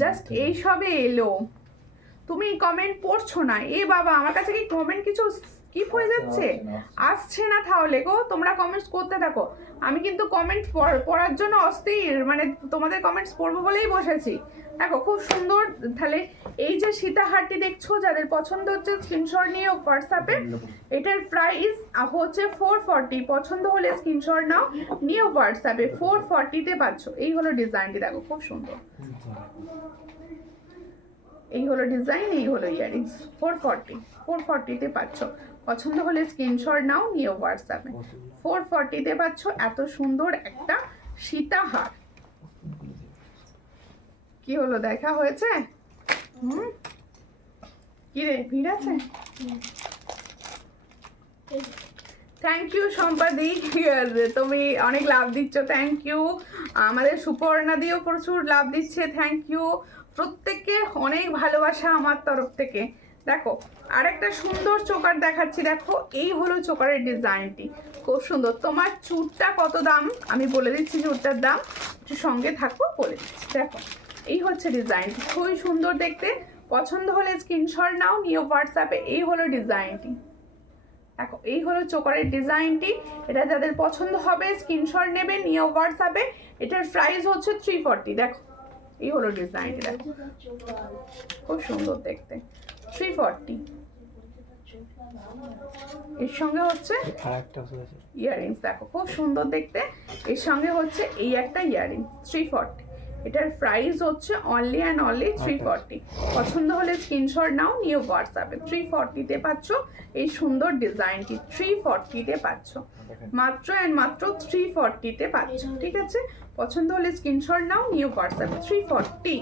জাস্ট এই সবে এলো, তুমি কমেন্ট পড়ছো না। এ বাবা, আমার কাছে কি কমেন্ট কিছু স্কিপ হয়ে যাচ্ছে? আসছে না তাহলে গো, তোমরা কমেন্টস করতে থাকো। আমি কিন্তু কমেন্ট পড়ার জন্য অস্থির, মানে তোমাদের কমেন্টস পড়বো বলেই বসেছি। দেখো খুব সুন্দর। তাহলে এই যে সীতাহারটি দেখছো, যাদের পছন্দ হচ্ছে স্ক্রিনশট নিয়ে হোয়াটসঅ্যাপে। এটার প্রাইস হচ্ছে 440। পছন্দ হলে স্ক্রিনশট নাও, নিয়ে হোয়াটসঅ্যাপে 440-তে পাচ্ছ। এই হলো ডিজাইনটি, দেখো খুব সুন্দর। এই হলো ডিজাইন, এই হলো ইয়ারিংস। 440-তে পাচ্ছ। পছন্দ হলে স্ক্রিনশট নাও, নিয়ে হোয়াটসঅ্যাপে 440-তে পাচ্ছ এত সুন্দর একটা সীতাহার। কি হলো, দেখা হয়েছে? কি রে, ভিড় আছে? থ্যাংক ইউ সম্পাদি, তুমি অনেক লাভ দিচ্ছ, থ্যাংক ইউ। আমাদের সুপর্ণা দিও প্রচুর লাভ দিচ্ছে, থ্যাংক ইউ। প্রত্যেককে অনেক ভালোবাসা আমার তরফ থেকে। দেখো আরেকটা সুন্দর চোকার দেখাচ্ছি, দেখো এই হলো চোকারের ডিজাইনটি, খুব সুন্দর। তোমার চুড়টা কত দাম আমি বলে দিচ্ছি, চুড়টার দাম একটু সঙ্গে থাকো, বলে দিচ্ছি। দেখো এই হচ্ছে ডিজাইনটি, খুবই সুন্দর দেখতে। পছন্দ হলে স্ক্রিনশট নাও, নিয়ে হোয়াটসঅ্যাপে। এই হলো ডিজাইনটি, দেখো এই হলো চোকারের ডিজাইনটি। এটা যাদের পছন্দ হবে স্ক্রিনশট নেবে, নিয়ে হোয়াটসঅ্যাপে। এটার প্রাইস হচ্ছে 340। দেখো এই হলো ডিজাইনটি, দেখো খুব সুন্দর দেখতে, 340। এর সঙ্গে হচ্ছে ইয়ারিংস, দেখো খুব সুন্দর দেখতে। এর সঙ্গে হচ্ছে এই একটা ইয়ারিংস, 340। এটার প্রাইস হচ্ছে অনলি অ্যান্ড অনলি 340। পছন্দ হলে স্ক্রিনশট নাও, নিয়ে হোয়াটসঅ্যাপে। 340-তে পাচ্ছ এই সুন্দর ডিজাইনটি, 340-তে পাচ্ছ, মাত্র অ্যান্ড মাত্র 340-তে পাচ্ছ। ঠিক আছে, পছন্দ হলে স্ক্রিনশট নাও, নিয়ে হোয়াটসঅ্যাপে। 340।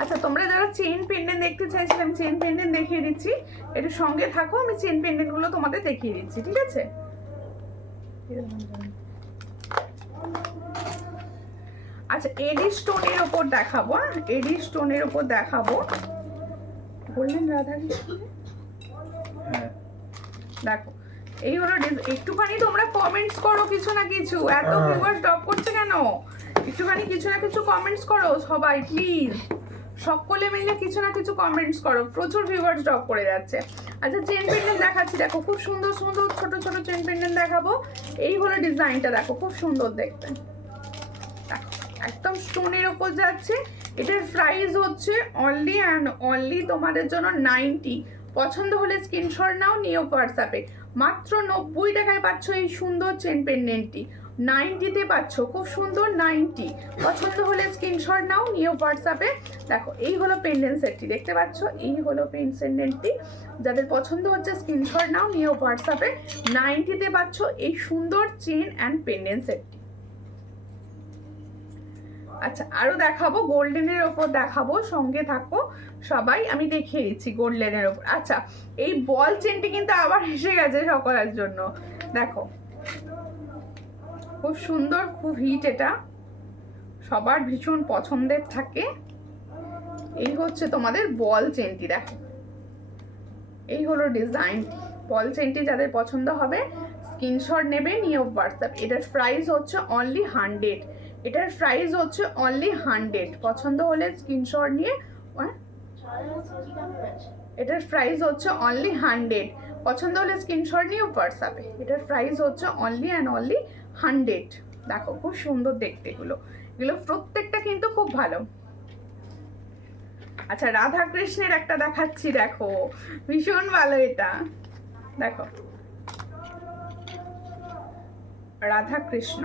আচ্ছা, তোমরা যারা চেইন পেন্ডেন্ট দেখতে চাইছিলাম, চেইন পেন্ডেন্ট দেখিয়ে দিচ্ছি, একটু সঙ্গে থাকো, আমি চেইন পেন্ডেন্টগুলো তোমাদের দেখিয়ে দিচ্ছি। ঠিক আছে, আচ্ছা এডি স্টোনের ওপর দেখাবো, এডি স্টোনের ওপর দেখাবো। বললেন রাধাকৃষ্ণ, দেখো এই হলো। একটুখানি তোমরা কমেন্টস করো কিছু না কিছু, এত ভিউয়ার্স ড্রপ করছে কেন? একটুখানি কিছু না কিছু কমেন্টস করো সবাই প্লিজ, সকলে মিলে কিছু না কিছু কমেন্টস করো, প্রচুর ভিউয়ার্স ড্রপ করে যাচ্ছে। আচ্ছা চেন পেন্ডেন্ট দেখাচ্ছি, দেখো খুব সুন্দর সুন্দর ছোট ছোট চেন পেন্ডেন্ট দেখাবো। এই হলো ডিজাইনটা, দেখো খুব সুন্দর দেখতে, দেখো একদম স্টোনের ওপর যাচ্ছে। এটার প্রাইস হচ্ছে অনলি অ্যান্ড অনলি তোমাদের জন্য 90। পছন্দ হলে স্ক্রিনশট নাও, নিয়ে হোয়াটসঅ্যাপে। মাত্র 90 টাকায় পাচ্ছ এই সুন্দর চেন পেন্ডেন্টটি, 90-তে পাচ্ছ, খুব সুন্দর 90। পছন্দ হলে স্ক্রিনশট নাও, নিয়ে হোয়াটসঅ্যাপে। দেখো এই হলো পেন্ডেন্ট সেটটি, দেখতে পাচ্ছ এই হলো পেন্ডেন্টটি। যাদের পছন্দ হচ্ছে স্ক্রিনশট নাও, নিয়ে হোয়াটসঅ্যাপে। 90-তে পাচ্ছ এই সুন্দর চেন অ্যান্ড পেন্ডেন্ট সেটটি। আচ্ছা আরো দেখাবো, গোল্ডেনের ওপর দেখাবো, সঙ্গে থাকো সবাই, আমি দেখিয়ে দিচ্ছি গোল্ডেনের ওপর। আচ্ছা এই বল চেনটি কিন্তু আবার এসে গেছে সকলের জন্য, দেখো খুব সুন্দর, খুব হিট, এটা সবার ভীষণ পছন্দের থাকে। এই হচ্ছে তোমাদের বল চেনটি, দেখো এই হলো ডিজাইনটি, বল চেনটি যাদের পছন্দ হবে স্ক্রিনশট নেবে, নিয়ে হোয়াটসঅ্যাপ। এটার প্রাইস হচ্ছে অনলি 100। এটার প্রাইস হচ্ছে অনলি 100। পছন্দ হলে স্ক্রিনশট নিয়ে, এটার প্রাইস হচ্ছে অনলি 100। পছন্দ হলে স্ক্রিনশট নিয়ে হোয়াটসঅ্যাপে। এটার প্রাইস হচ্ছে অনলি অ্যান্ড অনলি 100। দেখো খুব সুন্দর দেখতে এগুলো, এগুলো প্রত্যেকটা কিন্তু খুব ভালো। আচ্ছা রাধা কৃষ্ণের একটা দেখাচ্ছি, দেখো ভীষণ ভালো এটা, দেখো রাধা কৃষ্ণ,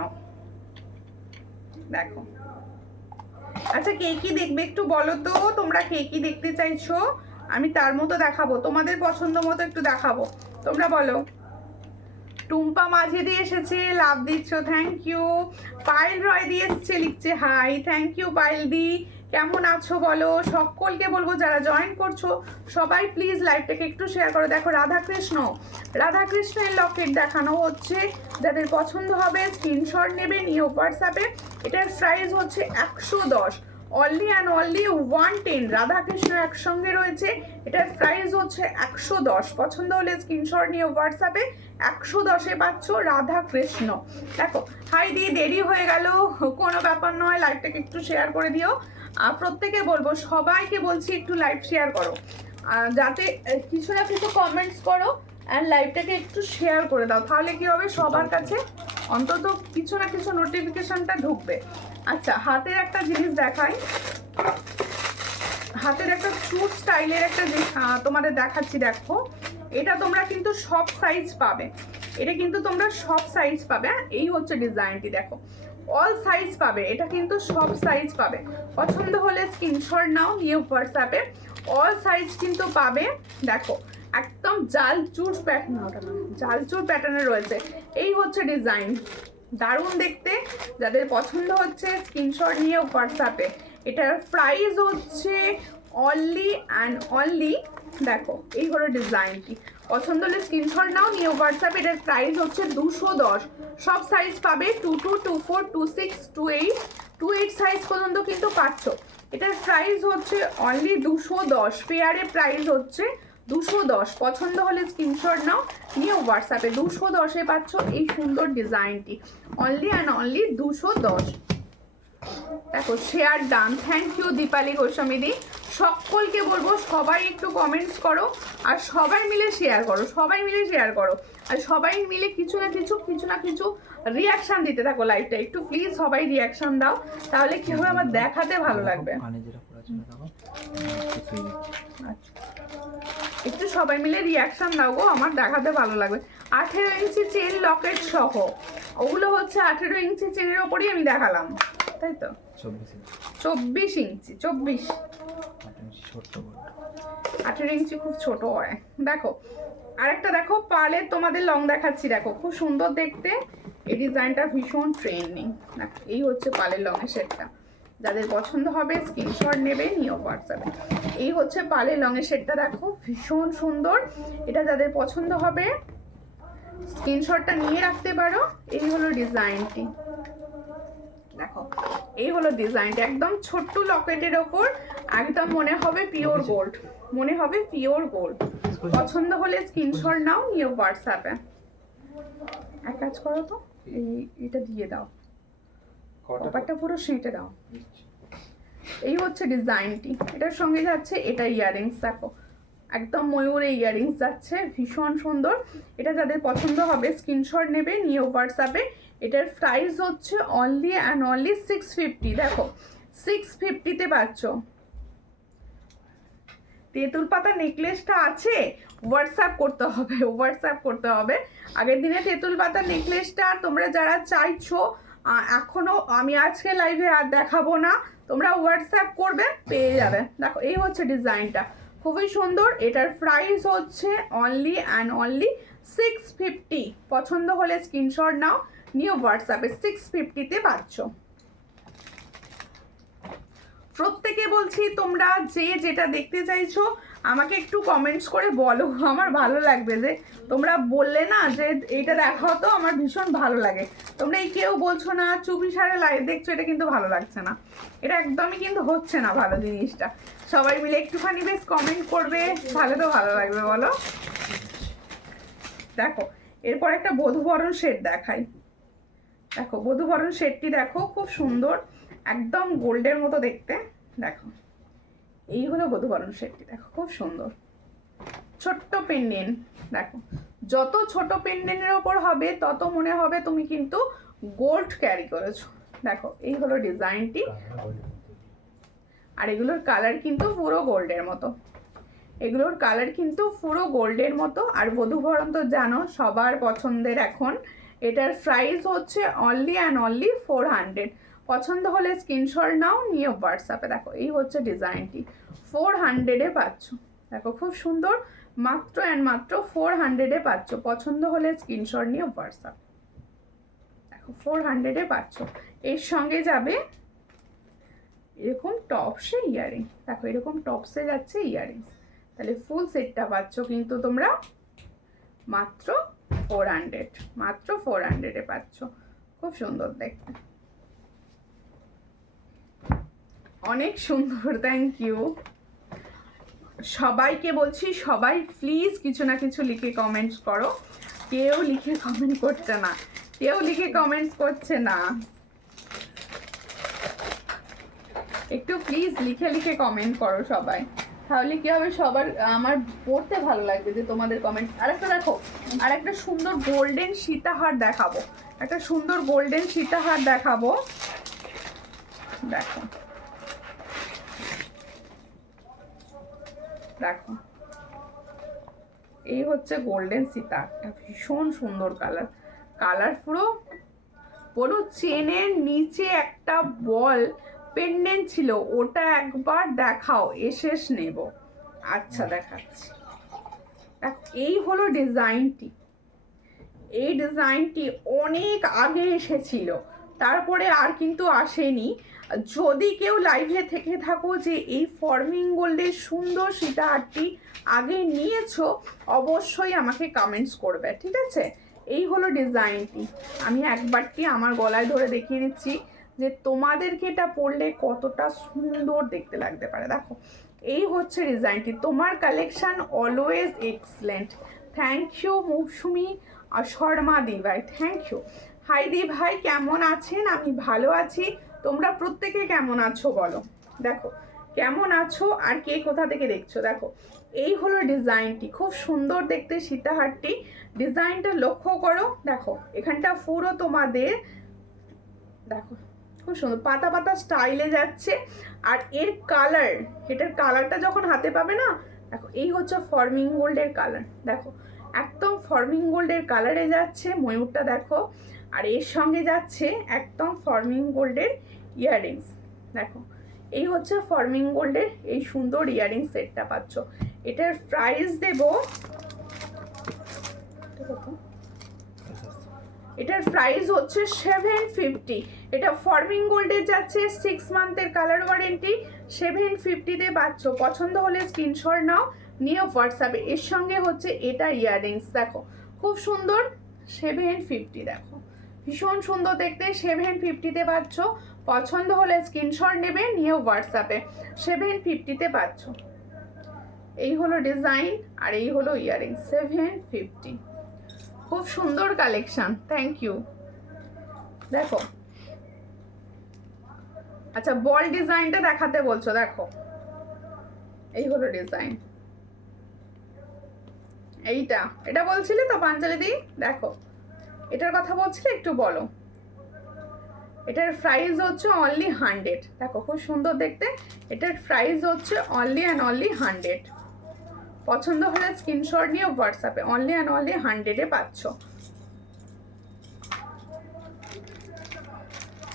দেখো। আচ্ছা কে কি দেখবে একটু বলো তো, তোমরা কে কি দেখতে চাইছো, আমি তার মতো দেখাবো, তোমাদের পছন্দ মতো একটু দেখাবো, তোমরা বলো। টুম্পা মাঝে দিয়ে এসেছে, লাভ দিচ্ছ, থ্যাংক ইউ। পায়েল রয় দিয়ে এসছে, লিখছে হাই, থ্যাংক ইউ পায়েল দি। কেমন আছো বলো, সকলকে বলবো যারা জয়েন করছো সবাই প্লিজ লাইভটাকে একটু শেয়ার করো। দেখো রাধাকৃষ্ণের লকেট দেখানো হচ্ছে, যাদের পছন্দ হবে স্ক্রিনশট নেবে, নিয়ে হোয়াটসঅ্যাপে। এটার প্রাইস হচ্ছে 110, অনলি অ্যান্ড অনলি 110। রাধাকৃষ্ণ একসঙ্গে রয়েছে, এটার প্রাইস হচ্ছে 110। পছন্দ হলে স্ক্রিনশট নিয়ে হোয়াটসঅ্যাপে 110-এ পাচ্ছ রাধাকৃষ্ণ। দেখো হাই দিয়ে দেরি হয়ে গেল, কোনো ব্যাপার নয়, লাইভটাকে একটু শেয়ার করে দিও। প্রত্যেকে বলবো, সবাইকে বলছি একটু লাইভ শেয়ার করো, যাতে কিছু না কিছু কমেন্টস করো অ্যান্ড লাইভটাকে একটু শেয়ার করে দাও, তাহলে কি হবে সবার কাছে অন্তত কিছু না কিছু নোটিফিকেশনটা ঢুকবে। আচ্ছা, হাতের একটা জিনিস দেখাই, হাতের একটা চুট স্টাইলের একটা জিনিস তোমাদের দেখাচ্ছি। দেখো এটা তোমরা কিন্তু সব সাইজ পাবে, এটা কিন্তু তোমরা সব সাইজ পাবে। এই হচ্ছে ডিজাইনটি, দেখো অল সাইজ পাবে, এটা কিন্তু সব সাইজ পাবে। পছন্দ হলে স্ক্রিনশট নাও, নিয়ে হোয়াটসঅ্যাপে অল সাইজ কিন্তু পাবে। দেখো একদম জালচুর প্যাটার্ন, ওটা না জালচুর প্যাটার্নে রয়েছে। এই হচ্ছে ডিজাইন, দারুণ দেখতে। যাদের পছন্দ হচ্ছে স্ক্রিনশট নিয়ে হোয়াটসঅ্যাপে। এটার প্রাইস হচ্ছে অনলি অ্যান্ড অনলি, দেখো এই হলো ডিজাইনটি। পছন্দ হলে স্ক্রিনশট নাও, নিয়ে হোয়াটসঅ্যাপে। এটার প্রাইস হচ্ছে 210, সব সাইজ পাবে, 22, 24, 26, 28, 28 সাইজ পর্যন্ত কিন্তু পাচ্ছ। এটার প্রাইস হচ্ছে অনলি 210, পেয়ারের প্রাইস হচ্ছে 210। পছন্দ হলে স্ক্রিনশট নাও, নিয়ে হোয়াটসঅ্যাপে 210-এ পাচ্ছ এই সুন্দর ডিজাইনটি, অনলি অ্যান্ড অনলি 210। দেখো share done, thank you Dipali গোস্বামীদি। সকলকে বলবো সবাই একটু কমেন্টস করো আর সবাই মিলে শেয়ার করো, সবাই মিলে শেয়ার করো আর সবাই মিলে কিছু না কিছু রিয়াকশান দিতে থাকো। লাইভটা একটু প্লিজ সবাই রিয়াকশান দাও, তাহলে কি হবে আমার দেখাতে ভালো লাগবে। আচ্ছা একটু সবাই মিলে রিয়াকশান দাও গো, আমার দেখাতে ভালো লাগবে। 18 ইঞ্চি চেন লকেট সহ, ওগুলো হচ্ছে 18 ইঞ্চি চেনের ওপরই আমি দেখালাম, তাই তো? 24 ইঞ্চি, 24 18 ইঞ্চি খুব ছোট হয়। দেখো আরেকটা দেখো পার্লের তোমাদের লং দেখাচ্ছি, দেখো খুব সুন্দর দেখতে, এই ডিজাইনটা ভীষণ ট্রেন্ডিং। দেখো এই হচ্ছে পার্লের লংয়ের সেটটা, যাদের পছন্দ হবে স্ক্রিনশট নেবে, নিও হোয়াটসঅ্যাপে। এই হচ্ছে পার্লের লংয়ের সেটটা, দেখো ভীষণ সুন্দর। এটা যাদের পছন্দ হবে স্ক্রিনশটটা নিয়ে রাখতে পারো। এই হলো ডিজাইনটি, দেখো এই হলো ডিজাইনটা, একদম ছোট্ট লকেটের ওপর, একদম মনে হবে পিওর গোল্ড, মনে হবে পিওর গোল্ড। পছন্দ হলে স্ক্রিনশট নাও, নিয়ে হোয়াটসঅ্যাপে। এক কাজ করো তো, এটা দিয়ে দাও, কপারটা পুরো সেঁটে দাও। এই হচ্ছে ডিজাইনটি, এটার সঙ্গে যাচ্ছে এটা ইয়াররিংস, দেখো একদম ময়ূরে ইয়াররিংস যাচ্ছে, ভীষণ সুন্দর। এটা যাদের পছন্দ হবে স্ক্রিনশট নেবে, নিয়ে হোয়াটসঅ্যাপে। এটার প্রাইস হচ্ছে অনলি অ্যান্ড অনলি 650। দেখো 650-তে পাচ্ছ। তেঁতুল পাতা নেকলেসটা আছে, হোয়াটসঅ্যাপ করতে হবে। আগের দিনে তেঁতুল পাতা নেকলেসটা তোমরা যারা চাইছো, এখনো আমি আজকে লাইভে আর দেখাবো না, তোমরা হোয়াটসঅ্যাপ করবে, পেয়ে যাবে। দেখো এই হচ্ছে ডিজাইনটা, খুবই সুন্দর। এটার প্রাইস হচ্ছে অনলি অ্যান্ড অনলি 650। পছন্দ হলে স্ক্রিনশট নাও, নিয়ে হোয়াটসঅ্যাপে 650-তে পাচ্ছ। প্রত্যেকে বলছি তোমরা যে যেটা দেখতে চাইছো আমাকে একটু কমেন্টস করে বলো, আমার ভালো লাগবে যে তোমরা বললে না যে এইটা দেখাও, তো আমার ভীষণ ভালো লাগে। তোমরা এই কেউ বলছো না চুপি সারে লাইভ দেখছো, এটা কিন্তু ভালো লাগছে না, এটা একদমই কিন্তু হচ্ছে না ভালো জিনিসটা। সবাই মিলে একটুখানি বেশ কমেন্ট করবে, তাহলে তো ভালো লাগবে বলো। দেখো এরপর একটা বধূবরণ সেট দেখাই, দেখো বধূবরণ সেটটি দেখো খুব সুন্দর, একদম গোল্ডের মতো দেখতে। দেখো এই হলো বধূবরণ সেটটি, দেখো খুব সুন্দর, ছোট্ট পেন্ডেন্ট। দেখো যত ছোট পেন্ডেন্টের ওপর হবে তত মনে হবে তুমি কিন্তু গোল্ড ক্যারি করেছো। দেখো এই হলো ডিজাইনটি, আর এগুলোর কালার কিন্তু পুরো গোল্ডের মতো, এগুলোর কালার কিন্তু পুরো গোল্ডের মতো। আর বধূবরণ তো জানো সবার পছন্দের এখন। এটার প্রাইস হচ্ছে অনলি অ্যান্ড অনলি 400। পছন্দ হলে স্ক্রিনশট নাও, নিয়ে হোয়াটসঅ্যাপে। দেখো এই হচ্ছে ডিজাইনটি, 400-এ পাচ্ছ। দেখো খুব সুন্দর, মাত্র অ্যান্ড মাত্র 400-এ পাচ্ছ। পছন্দ হলে স্ক্রিনশট নিয়ে হোয়াটসঅ্যাপ। দেখো 400-এ পাচ্ছ। এর সঙ্গে যাবে এরকম টপসে ইয়ারিং, দেখো এরকম টপসে যাচ্ছে ইয়ারিংস। তাহলে ফুল সেটটা পাচ্ছ কিন্তু তোমরা মাত্র 400, মাত্র 400-এ পাচ্ছ। খুব সুন্দর দেখতে, অনেক সুন্দর, থ্যাংক ইউ। সবাইকে বলছি, সবাই প্লিজ কিছু না কিছু লিখে কমেন্টস করো। কেউ লিখে কমেন্ট করছে না, কেউ লিখে কমেন্টস করছে না। একটু প্লিজ লিখে লিখে কমেন্ট করো সবাই, তাহলে কি হবে, সবার আমার পড়তে ভালো লাগবে যে তোমাদের কমেন্টস। আরেকটা দেখো, আরেকটা সুন্দর গোল্ডেন সীতাহার দেখাবো, একটা সুন্দর গোল্ডেন সীতাহার দেখাবো। দেখো দেখো, এই হচ্ছে গোল্ডেন সীতা, ভীষণ সুন্দর কালার, কালার পুরো পুরো চেনের নিচে একটা বল পেন্ডেন্ট ছিল, ওটা একবার দেখাও, শেষ নেব। আচ্ছা দেখাচ্ছি, এই হলো ডিজাইনটি। এই ডিজাইনটি অনেক আগে এসেছিল, তারপরে আর কিন্তু আসেনি। যদি কেউ লাইভে থেকে থাকো যে এই ফর্মিং গোল্ডের সুন্দর সীতাহারটি আগে নিয়েছো, অবশ্যই আমাকে কমেন্টস করবে, ঠিক আছে? এই হলো ডিজাইনটি, আমি একবারটি আমার গলায় ধরে দেখিয়ে দিচ্ছি যে তোমাদেরকে এটা পরলে কতটা সুন্দর দেখতে লাগতে পারে। দেখো এই হচ্ছে ডিজাইনটি। তোমার collection always excellent. Thank you Moushumi Sharma di ভাই, থ্যাংক ইউ। হাই দি ভাই, কেমন আছেন? আমি ভালো আছি, তোমরা প্রত্যেকে কেমন আছো বলো। দেখো কেমন আছো আর কে কোথা থেকে দেখছো। দেখো এই হলো ডিজাইনটি, খুব সুন্দর দেখতে সীতাহারটি। ডিজাইনটা লক্ষ্য করো, দেখো এখানটা পুরো তোমাদের দেখো খুব সুন্দর পাতা পাতা স্টাইলে যাচ্ছে। আর এর কালার, এটার কালারটা যখন হাতে পাবে না, দেখো এই হচ্ছে ফর্মিং গোল্ডের কালার, দেখো একদম ফর্মিং গোল্ডের কালারে যাচ্ছে ময়ূরটা, দেখো। আর এর সঙ্গে যাচ্ছে একদম ফর্মিং গোল্ডের ইয়াররিংস, দেখো এই হচ্ছে ফর্মিং গোল্ডের এই সুন্দর ইয়াররিং সেটটা পাচ্ছ। এটার প্রাইস দেব, এটার প্রাইস হচ্ছে 750। এটা ফর্মিং গোল্ডের যাচ্ছে 6 মান্থের কালার ওয়ারেন্টি, 750-তে পাচ্ছ। পছন্দ হলে স্ক্রিনশট নাও, নিয়ে হোয়াটসঅ্যাপে। এর সঙ্গে হচ্ছে এটা ইয়াররিংস, দেখো খুব সুন্দর, 750, দেখো ভীষণ সুন্দর দেখতে, 750-তে পাচ্ছ। পছন্দ হলে স্ক্রিনশট নেবে, নিয়ে হোয়াটসঅ্যাপে, 750-তে পাচ্ছ। এই হলো ডিজাইন আর এই হলো ইয়াররিংস, 750। খুব সুন্দর কালেকশন, থ্যাংক ইউ। দেখো আচ্ছা বল ডিজাইনটা দেখাতে বলছো, দেখো এই হলো ডিজাইন, এইটা এটা বলছিলে তো পাঞ্জালি দি, দেখো এটার কথা বলছিলে, একটু বলো। এটার প্রাইস হচ্ছে অনলি 100, দেখো খুব সুন্দর দেখতে। এটার প্রাইস হচ্ছে অনলি অ্যান্ড অনলি 100। পছন্দ হলে স্ক্রিনশট নিয়ে হোয়াটসঅ্যাপে, অনলি অ্যান্ড অনলি 100-এ পাচ্ছ।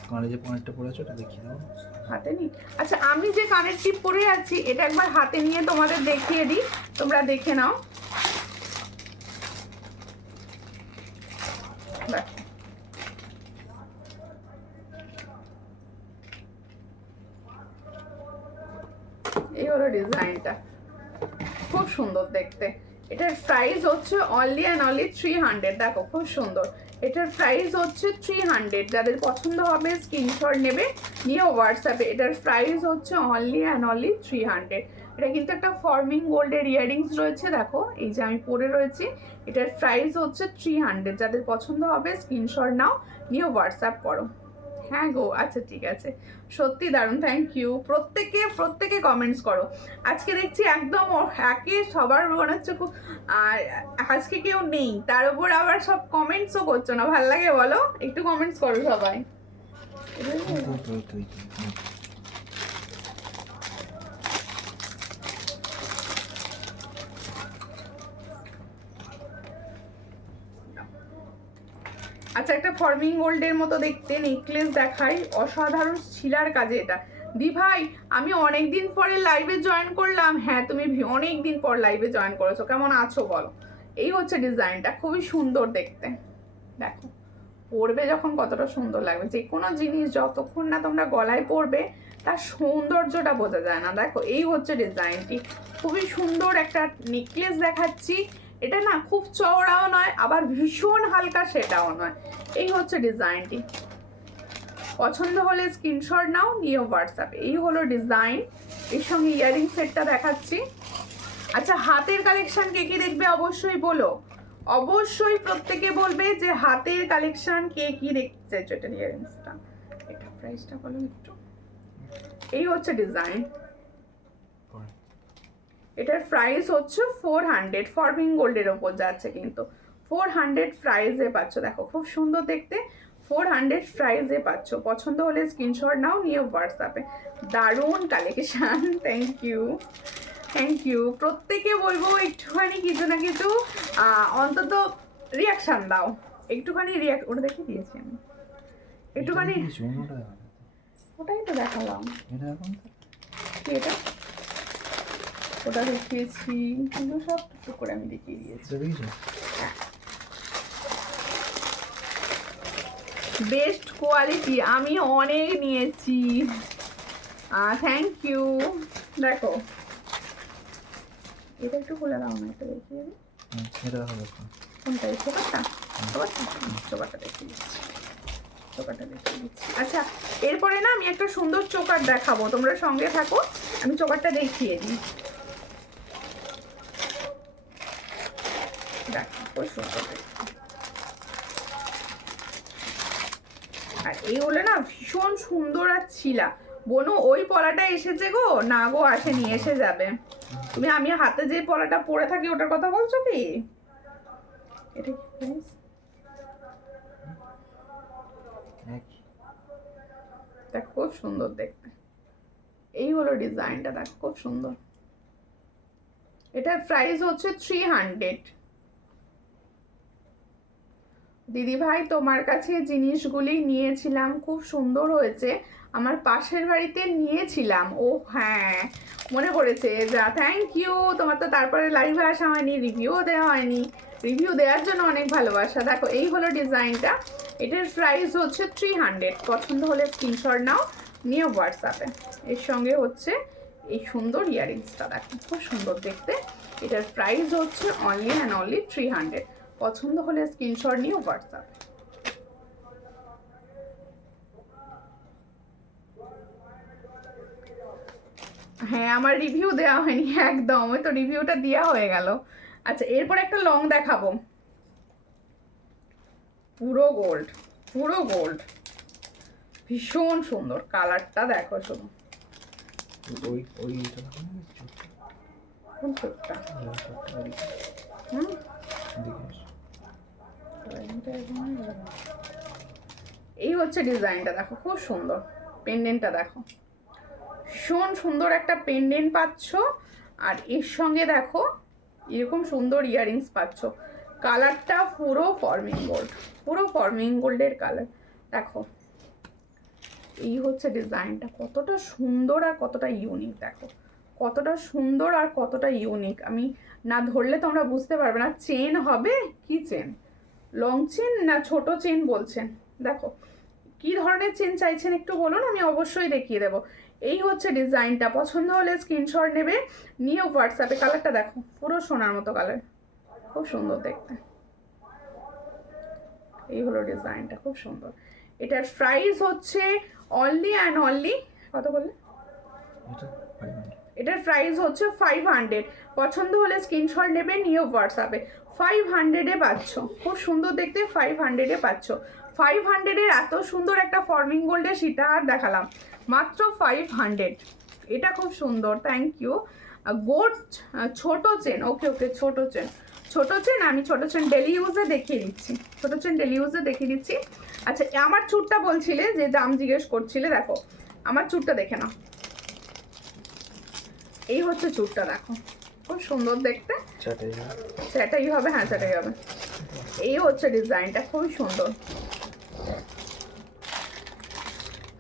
কানে যে কানেরটা পড়েছো এটা দেখিয়ে দাও হাতে নি। আচ্ছা আমি যে কানের টিপ পরে আছি এটা একবার হাতে নিয়ে তোমাদের দেখিয়ে দিই, তোমরা দেখে নাও। এই হলো ডিজাইনটা, খুব সুন্দর দেখতে। এটার প্রাইস হচ্ছে অনলি অ্যান্ড অনলি 300, দেখো খুব সুন্দর। এটার প্রাইস হচ্ছে 300, যাদের পছন্দ হবে স্ক্রিনশট নেবে, নিয়ে হোয়াটসঅ্যাপে। এটার প্রাইস হচ্ছে অনলি অ্যান্ড অনলি 300। এটা কিন্তু একটা ফর্মিং গোল্ডের ইয়াররিংস রয়েছে, দেখো এই যে আমি পরে রয়েছি। এটার প্রাইস হচ্ছে 300, যাদের পছন্দ হবে স্ক্রিনশট নাও, নিয়ে হোয়াটসঅ্যাপ করো। হ্যাঁ গো, আচ্ছা ঠিক আছে, সত্যি দারুণ, থ্যাংক ইউ। প্রত্যেকে প্রত্যেকে কমেন্টস করো। আজকে দেখছি একদম একে সবার মনে হচ্ছে খুব, আর আজকে কেউ নেই, তার উপর আবার সব কমেন্টসও করছো না, ভাল লাগে বলো? একটু কমেন্টস করো সবাই। আচ্ছা একটা ফর্মিং গোল্ডের মতো দেখতে নেকলেস দেখাই, অসাধারণ শিলার কাজে এটা। দি ভাই আমি অনেক দিন পরে লাইভে জয়েন করলাম। হ্যাঁ তুমি অনেক দিন পর লাইভে জয়েন করেছো, কেমন আছো বলো। এই হচ্ছে ডিজাইনটা, খুবই সুন্দর দেখতে। দেখো পরবে যখন কতটা সুন্দর লাগবে। যে কোনো জিনিস যতক্ষণ না তোমরা গলায় পরবে তার সৌন্দর্যটা বোঝা যায় না। দেখো এই হচ্ছে ডিজাইনটি, খুবই সুন্দর একটা নেকলেস দেখাচ্ছি। এটা না খুব চওড়াও নয় আবার ভীষণ হালকা সেটাও নয়। এই হচ্ছে ডিজাইনটি, পছন্দ হলে স্ক্রিনশট নাও, নিয়ে হোয়াটসঅ্যাপে। এই হলো ডিজাইন, এর সঙ্গে ইয়ারিং সেটটা দেখাচ্ছি। আচ্ছা হাতের কালেকশন কে কি দেখবে অবশ্যই বলো, অবশ্যই প্রত্যেকে বলবে যে হাতের কালেকশন কে কি দেখতে চাইছো। এটা ইয়ারিংসটা, এটা প্রাইসটা বলো একটু। এই হচ্ছে ডিজাইন, এটার প্রাইস হচ্ছে 400, ফর্মিং গোল্ডের ওপর যাচ্ছে কিন্তু 400 প্রাইসে পাচ্ছ। দেখো খুব সুন্দর দেখতে, 400 প্রাইসে পাচ্ছ। পছন্দ হলে স্ক্রিনশট নাও, নিয়ে হোয়াটসঅ্যাপে। দারুণ collection, thank you thank you. প্রত্যেকে বলবো একটুখানি কিছু না কিছু অন্তত রিয়াকশান দাও, একটুখানি ওটা দেখে দিয়েছি আমি, একটুখানি। ওটাই তো দেখালাম, কি এটা ওটা দেখিয়েছি কিন্তু সব টুকটুক করে আমি দেখিয়ে দিয়েছি। বেস্ট কোয়ালিটি, আমি অনেক নিয়েছি, থ্যাংক ইউ। দেখো এটা একটু খুলে দাও না, এটা দেখিয়ে দিই। কোনটা, এই চোকারটা? চোকারটা দেখিয়ে দিচ্ছি, চোকারটা দেখিয়ে দিচ্ছি। আচ্ছা এরপরে না আমি একটা সুন্দর চোকার দেখাবো, তোমরা সঙ্গে থাকো, আমি চোকারটা দেখিয়ে দিই। দেখো খুব সুন্দর দেখতে। আর এই হলো না ভীষণ সুন্দর আর ছিলা। বোনো ওই পলাটা এসেছে গো? না গো আসেনি, এসে যাবে। তুমি আমি হাতে যে পলাটা পরে থাকি ওটার কথা বলছো কি? এটা কি প্রাইস? দেখো খুব সুন্দর দেখতে, এই হলো ডিজাইনটা, দেখো খুব সুন্দর। এটার প্রাইস হচ্ছে 300। দিদি ভাই তোমার কাছে জিনিসগুলি নিয়েছিলাম, খুব সুন্দর হয়েছে, আমার পাশের বাড়িতে নিয়েছিলাম। ও হ্যাঁ মনে পড়েছে, যা থ্যাংক ইউ। তোমার তো তারপরে লাইভে আসা হয়নি, রিভিউও দেওয়া হয়নি, রিভিউ দেওয়ার জন্য অনেক ভালোবাসা। দেখো এই হলো ডিজাইনটা, এটার প্রাইস হচ্ছে 300। পছন্দ হলে স্ক্রিনশট নাও, নিয়ে হোয়াটসঅ্যাপে। এর সঙ্গে হচ্ছে এই সুন্দর ইয়ারিংসটা, দেখো খুব সুন্দর দেখতে। এটার প্রাইস হচ্ছে অনলি অ্যান্ড অনলি 300। পছন্দ হলে স্ক্রিনশট নিয়ে হোয়াটসঅ্যাপ। হ্যাঁ আমার রিভিউ দেওয়া হয়নি একদম, ওই তো রিভিউটা দেওয়া হয়ে গেল। আচ্ছা এরপর একটা লং দেখাবো, পুরো গোল্ড, পুরো গোল্ড, ভীষণ সুন্দর কালারটা। দেখো শুধু কোন ছোটটা? এই হচ্ছে ডিজাইনটা, দেখো খুব সুন্দর। পেন্ডেন্টটা দেখো, ভীষণ সুন্দর একটা পেন্ডেন্ট পাচ্ছ, আর এর সঙ্গে দেখো এরকম সুন্দর ইয়ারিংস পাচ্ছ। কালারটা পুরো ফর্মিং গোল্ড, পুরো ফর্মিং গোল্ডের কালার। দেখো এই হচ্ছে ডিজাইনটা, কতটা সুন্দর আর কতটা ইউনিক। দেখো কতটা সুন্দর আর কতটা ইউনিক, আমি না ধরলে তোমরা বুঝতে পারবে না। চেন হবে কি চেন, লং চেন না ছোট চেন বলছেন? দেখো কি ধরনের চেন চাইছেন একটু বলুন, আমি অবশ্যই দেখিয়ে দেবো। এই হচ্ছে ডিজাইনটা, পছন্দ হলে স্ক্রিনশট নেবে, নিয়ে হোয়াটসঅ্যাপে। কালারটা দেখো পুরো সোনার মতো কালার, খুব সুন্দর দেখতে। এই হলো ডিজাইনটা, খুব সুন্দর। এটার প্রাইস হচ্ছে অনলি অ্যান্ড অনলি কত বললে? এটার প্রাইস হচ্ছে 500। পছন্দ হলে স্ক্রিনশট নেবে, নিয়ে হোয়াটসঅ্যাপে। 500-এ পাচ্ছ, খুব সুন্দর দেখতে, 500-এ পাচ্ছ। 500-এর এত সুন্দর একটা ফর্মিং গোল্ডের সীতাহার দেখালাম, মাত্র 500। এটা খুব সুন্দর, থ্যাংক ইউ। গোল্ড ছোট চেন, ওকে ওকে ছোট চেন, ছোট চেন। আমি ছোট চেন ডেলি ইউজে দেখিয়ে দিচ্ছি, ছোট চেন ডেলি ইউজে দেখিয়ে দিচ্ছি। আচ্ছা আমার চুটটা বলছিলে যে দাম জিজ্ঞেস করছিলে, দেখো আমার চুটটা দেখে নাও। এই হচ্ছে চুটটা, দেখো খুব সুন্দর দেখতে, সেটাই হবে, হ্যাঁ সেটাই হবে। এই হচ্ছে ডিজাইনটা, খুবই সুন্দর।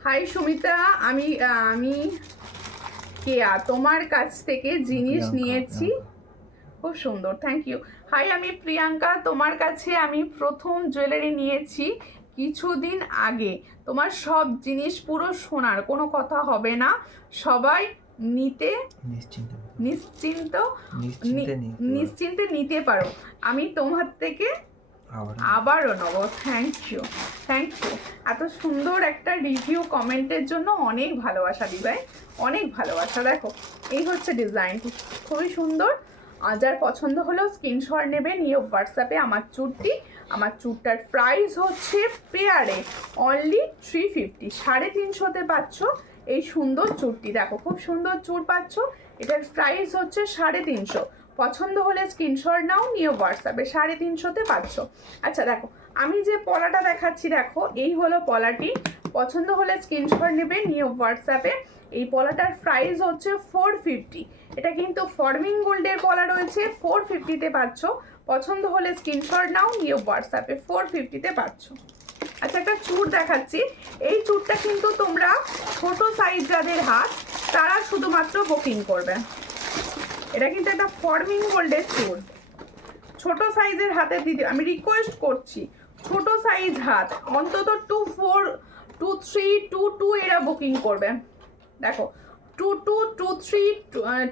হাই সুমিতা, আমি কেয়া তোমার কাছ থেকে জিনিস নিয়েছি, খুব সুন্দর, থ্যাংক ইউ। হাই আমি প্রিয়াঙ্কা, তোমার কাছে আমি প্রথম জুয়েলারি নিয়েছি, কিছুদিন আগে। তোমার সব জিনিস পুরো সোনার, কোনো কথা হবে না, সবাই নিতে নিশ্চিন্তে নিশ্চিন্তে নিতে নিতে পারো। আমি তোমার থেকে আবার আবারও নেবো। Thank you. এত সুন্দর একটা রিভিউ কমেন্টের জন্য অনেক ভালোবাসা দিবাই, অনেক ভালোবাসা। দেখো এই হচ্ছে ডিজাইনটি, খুবই সুন্দর। যার পছন্দ হলো স্ক্রিনশট নেবে, নিয়ে হোয়াটসঅ্যাপে আমার চুড়টার প্রাইস হচ্ছে পেয়ারে অনলি 350, 350 পাচ্ছ এই সুন্দর চুড়টি। দেখো খুব সুন্দর চুড় পাচ্ছ, এটার প্রাইস হচ্ছে 350। পছন্দ হলে স্ক্রিনশট নাও, নিয়ে হোয়াটসঅ্যাপে 350 পাচ্ছ। আচ্ছা দেখো আমি যে পলাটা দেখাচ্ছি, দেখো এই হলো পলাটি। পছন্দ হলে স্ক্রিনশট নেবে, নিয়ে হোয়াটসঅ্যাপে। এই পলাটার প্রাইস হচ্ছে 450। এটা কিন্তু ফর্মিং গোল্ডের পলা রয়েছে, 450-তে পাচ্ছ। পছন্দ হলে স্ক্রিনশট নাও, নিয়ে হোয়াটসঅ্যাপে 450-তে পাচ্ছ। আচ্ছা একটা চুড় দেখাচ্ছি, এই চুড়টা কিন্তু তোমরা ছোট সাইজ যাদের হাত তারা শুধুমাত্র বুকিং করবে। এটা কিন্তু একটা ফর্মিং গোল্ডের চুড়, ছোট সাইজের হাতে দিদি আমি রিকোয়েস্ট করছি, ছোট সাইজ হাত অন্তত 24, 23, 22 এরা বুকিং করবে। দেখো 22, 23,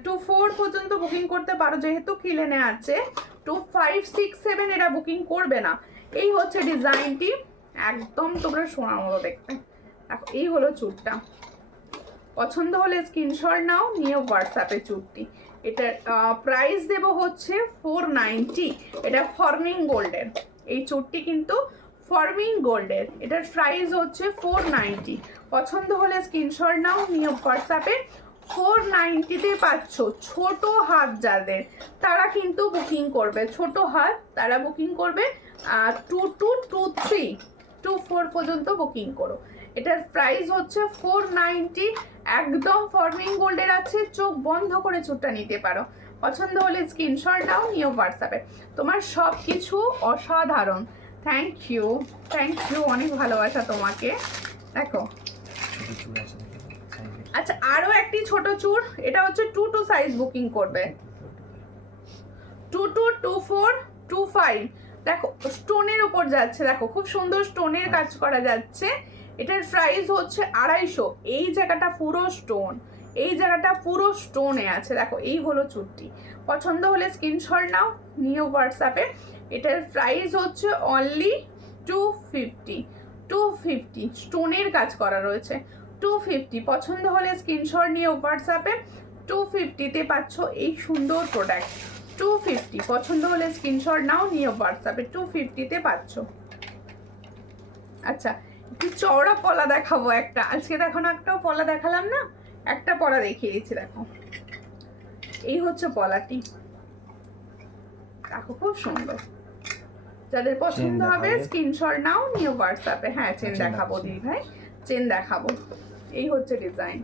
24 পর্যন্ত বুকিং করতে পারো, যেহেতু কিলেনে আছে। 25, 6, 7 এরা বুকিং করবে না। এই হচ্ছে ডিজাইনটি, একদম তোমরা সোনার মতো দেখতে। দেখো এই হলো চুড়টা। পছন্দ হলে স্ক্রিনশট নাও, নিয়ে হোয়াটসঅ্যাপে চুড়টি। এটার প্রাইস দেব হচ্ছে 490। এটা ফর্মিং গোল্ডের, এই চুড়টি কিন্তু ফর্মিং গোল্ডের। এটার প্রাইস হচ্ছে 490। পছন্দ হলে স্ক্রিনশট নাও, নিয়ে হোয়াটসঅ্যাপে 490-তে পাচ্ছ। ছোট হাত যাদের তারা কিন্তু বুকিং করবে, ছোট হাত তারা বুকিং করবে। 22, 23, 24 পর্যন্ত বুকিং করো। এটার প্রাইস হচ্ছে 490, একদম ফর্মিং গোল্ডের আছে, চোখ বন্ধ করে চুড়টা নিতে পারো। পছন্দ হলে স্ক্রিনশট নাও, নিয়ে হোয়াটসঅ্যাপে। তোমার সব কিছু অসাধারণ। থ্যাংক ইউ, অনেক ভালোবাসা তোমাকে। দেখো ছোট চূড় আছে সাইজে। আচ্ছা আরও একটি ছোট চুড়, এটা হচ্ছে 22 সাইজ বুকিং করবে। 22, 24, 25। দেখো স্টোনের উপর যাচ্ছে, দেখো খুব সুন্দর স্টোনের কাজ করা যাচ্ছে। এটার প্রাইস হচ্ছে 250। এই জায়গাটা পুরো স্টোন, এই জায়গাটা পুরো স্টোনে আছে। দেখো এই হলো চুড়টি। পছন্দ হলে স্ক্রিনশট নাও, নিয়ে হোয়াটসঅ্যাপে। এটার প্রাইস হচ্ছে অনলি 250, স্টোনের কাজ করা রয়েছে। 250 পছন্দ হলে স্ক্রিনশট নিয়ে হোয়াটসঅ্যাপে 250-তে পাচ্ছ এই সুন্দর প্রোডাক্ট। 250 পছন্দ হলে স্ক্রিনশট নাও, নিয়ে হোয়াটসঅ্যাপে 250-তে পাচ্ছ। আচ্ছা একটু চওড়া পলা দেখাবো একটা, আজকে দেখো না একটাও পলা দেখালাম না, একটা পলা দেখিয়ে দিচ্ছি। দেখো এই হচ্ছে পলাটি, দেখো খুব সুন্দর। যাদের পছন্দ হবে স্ক্রিনশট নাও, নিয়ে হোয়াটসঅ্যাপে। হ্যাঁ চেন দেখাবো দিদি ভাই, চেন দেখাবো। এই হচ্ছে ডিজাইন।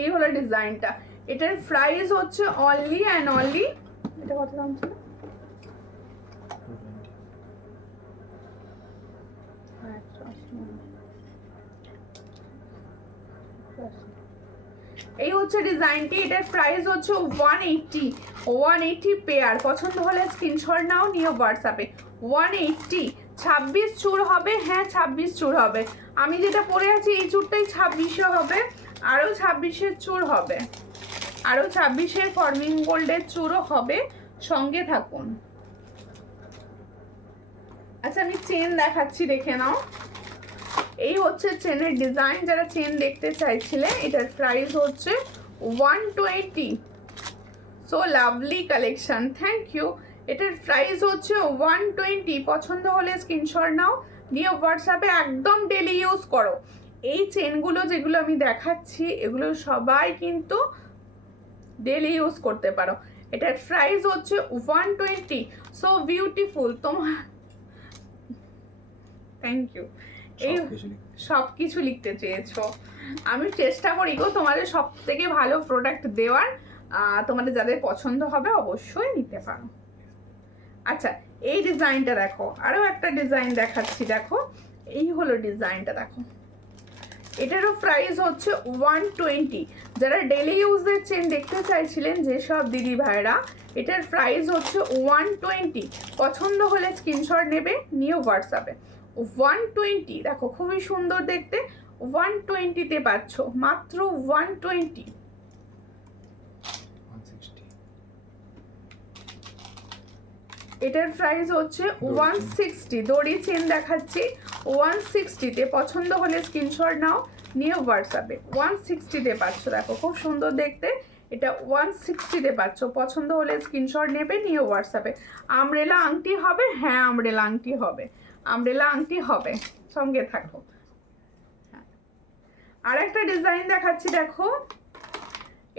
এই হলো ডিজাইনটা। এটার প্রাইস হচ্ছে অনলি অ্যান্ড অনলি, এটা কত দাম ছিল? এই হচ্ছে ডিজাইনটি। এটার প্রাইস হচ্ছে 180 পেয়ার। পছন্দ হলে স্ক্রিনশট নাও, নিয়ে হোয়াটসঅ্যাপে 180। 26 চুড় হবে, হ্যাঁ 26 চুড় হবে। আমি যেটা পরে আছি এই চুড়টাই 26-এ হবে, আরও 26-এর চুড় হবে, আরও 26-এর ফর্মিং গোল্ডের চুড়ও হবে, সঙ্গে থাকুন। আচ্ছা আমি চেন দেখাচ্ছি, দেখে নাও। এই হচ্ছে চেনের ডিজাইন, যারা চেন দেখতে চাইছিলে। এটার প্রাইস হচ্ছে 120। So lovely collection, thank you. এটার প্রাইস হচ্ছে 120। পছন্দ হলে স্ক্রিনশট নাও, নিয়ে হোয়াটসঅ্যাপে। একদম ডেলি ইউজ করো। এই চেনগুলো যেগুলো আমি দেখাচ্ছি এগুলো সবাই কিন্তু ডেলি ইউজ করতে পারো। এটার প্রাইস হচ্ছে 120। So beautiful. তোমার থ্যাংক ইউ। এই সব কিছু লিখতে চেয়েছো, আমি চেষ্টা করি গো তোমাদের সব থেকে ভালো প্রোডাক্ট দেওয়ার। তোমাদের যাদের পছন্দ হবে অবশ্যই নিতে পারো। আচ্ছা এই ডিজাইনটা দেখো, আরও একটা ডিজাইন দেখাচ্ছি। দেখো এই হলো ডিজাইনটা, দেখো এটারও প্রাইস হচ্ছে 120। যারা ডেলি ইউজের চেন দেখতে চাইছিলেন যেসব দিদি ভাইরা, এটার প্রাইস হচ্ছে 120। পছন্দ হলে স্ক্রিনশট নেবে, নিয়ে হোয়াটসঅ্যাপে। 120, দেখো খুবই সুন্দর দেখতে, 120-তে পাচ্ছ, মাত্র 120। 160 এটার প্রাইস হচ্ছে 160। দড়ি চেন দেখাচ্ছি 160-তে। পছন্দ হলে স্ক্রিনশট নাও, নিয়ে হোয়াটসঅ্যাপে। 160-তে পাচ্ছ, দেখো খুব সুন্দর দেখতে, এটা 160-তে পাচ্ছ। পছন্দ হলে স্ক্রিনশট নেবে, নিয়ে হোয়াটসঅ্যাপে। আমব্রেলা আংটি হবে, হ্যাঁ আমব্রেলা আংটি হবে, আমব্রেলা আংটি হবে, সঙ্গে থাকো। আর একটা ডিজাইন দেখাচ্ছি, দেখো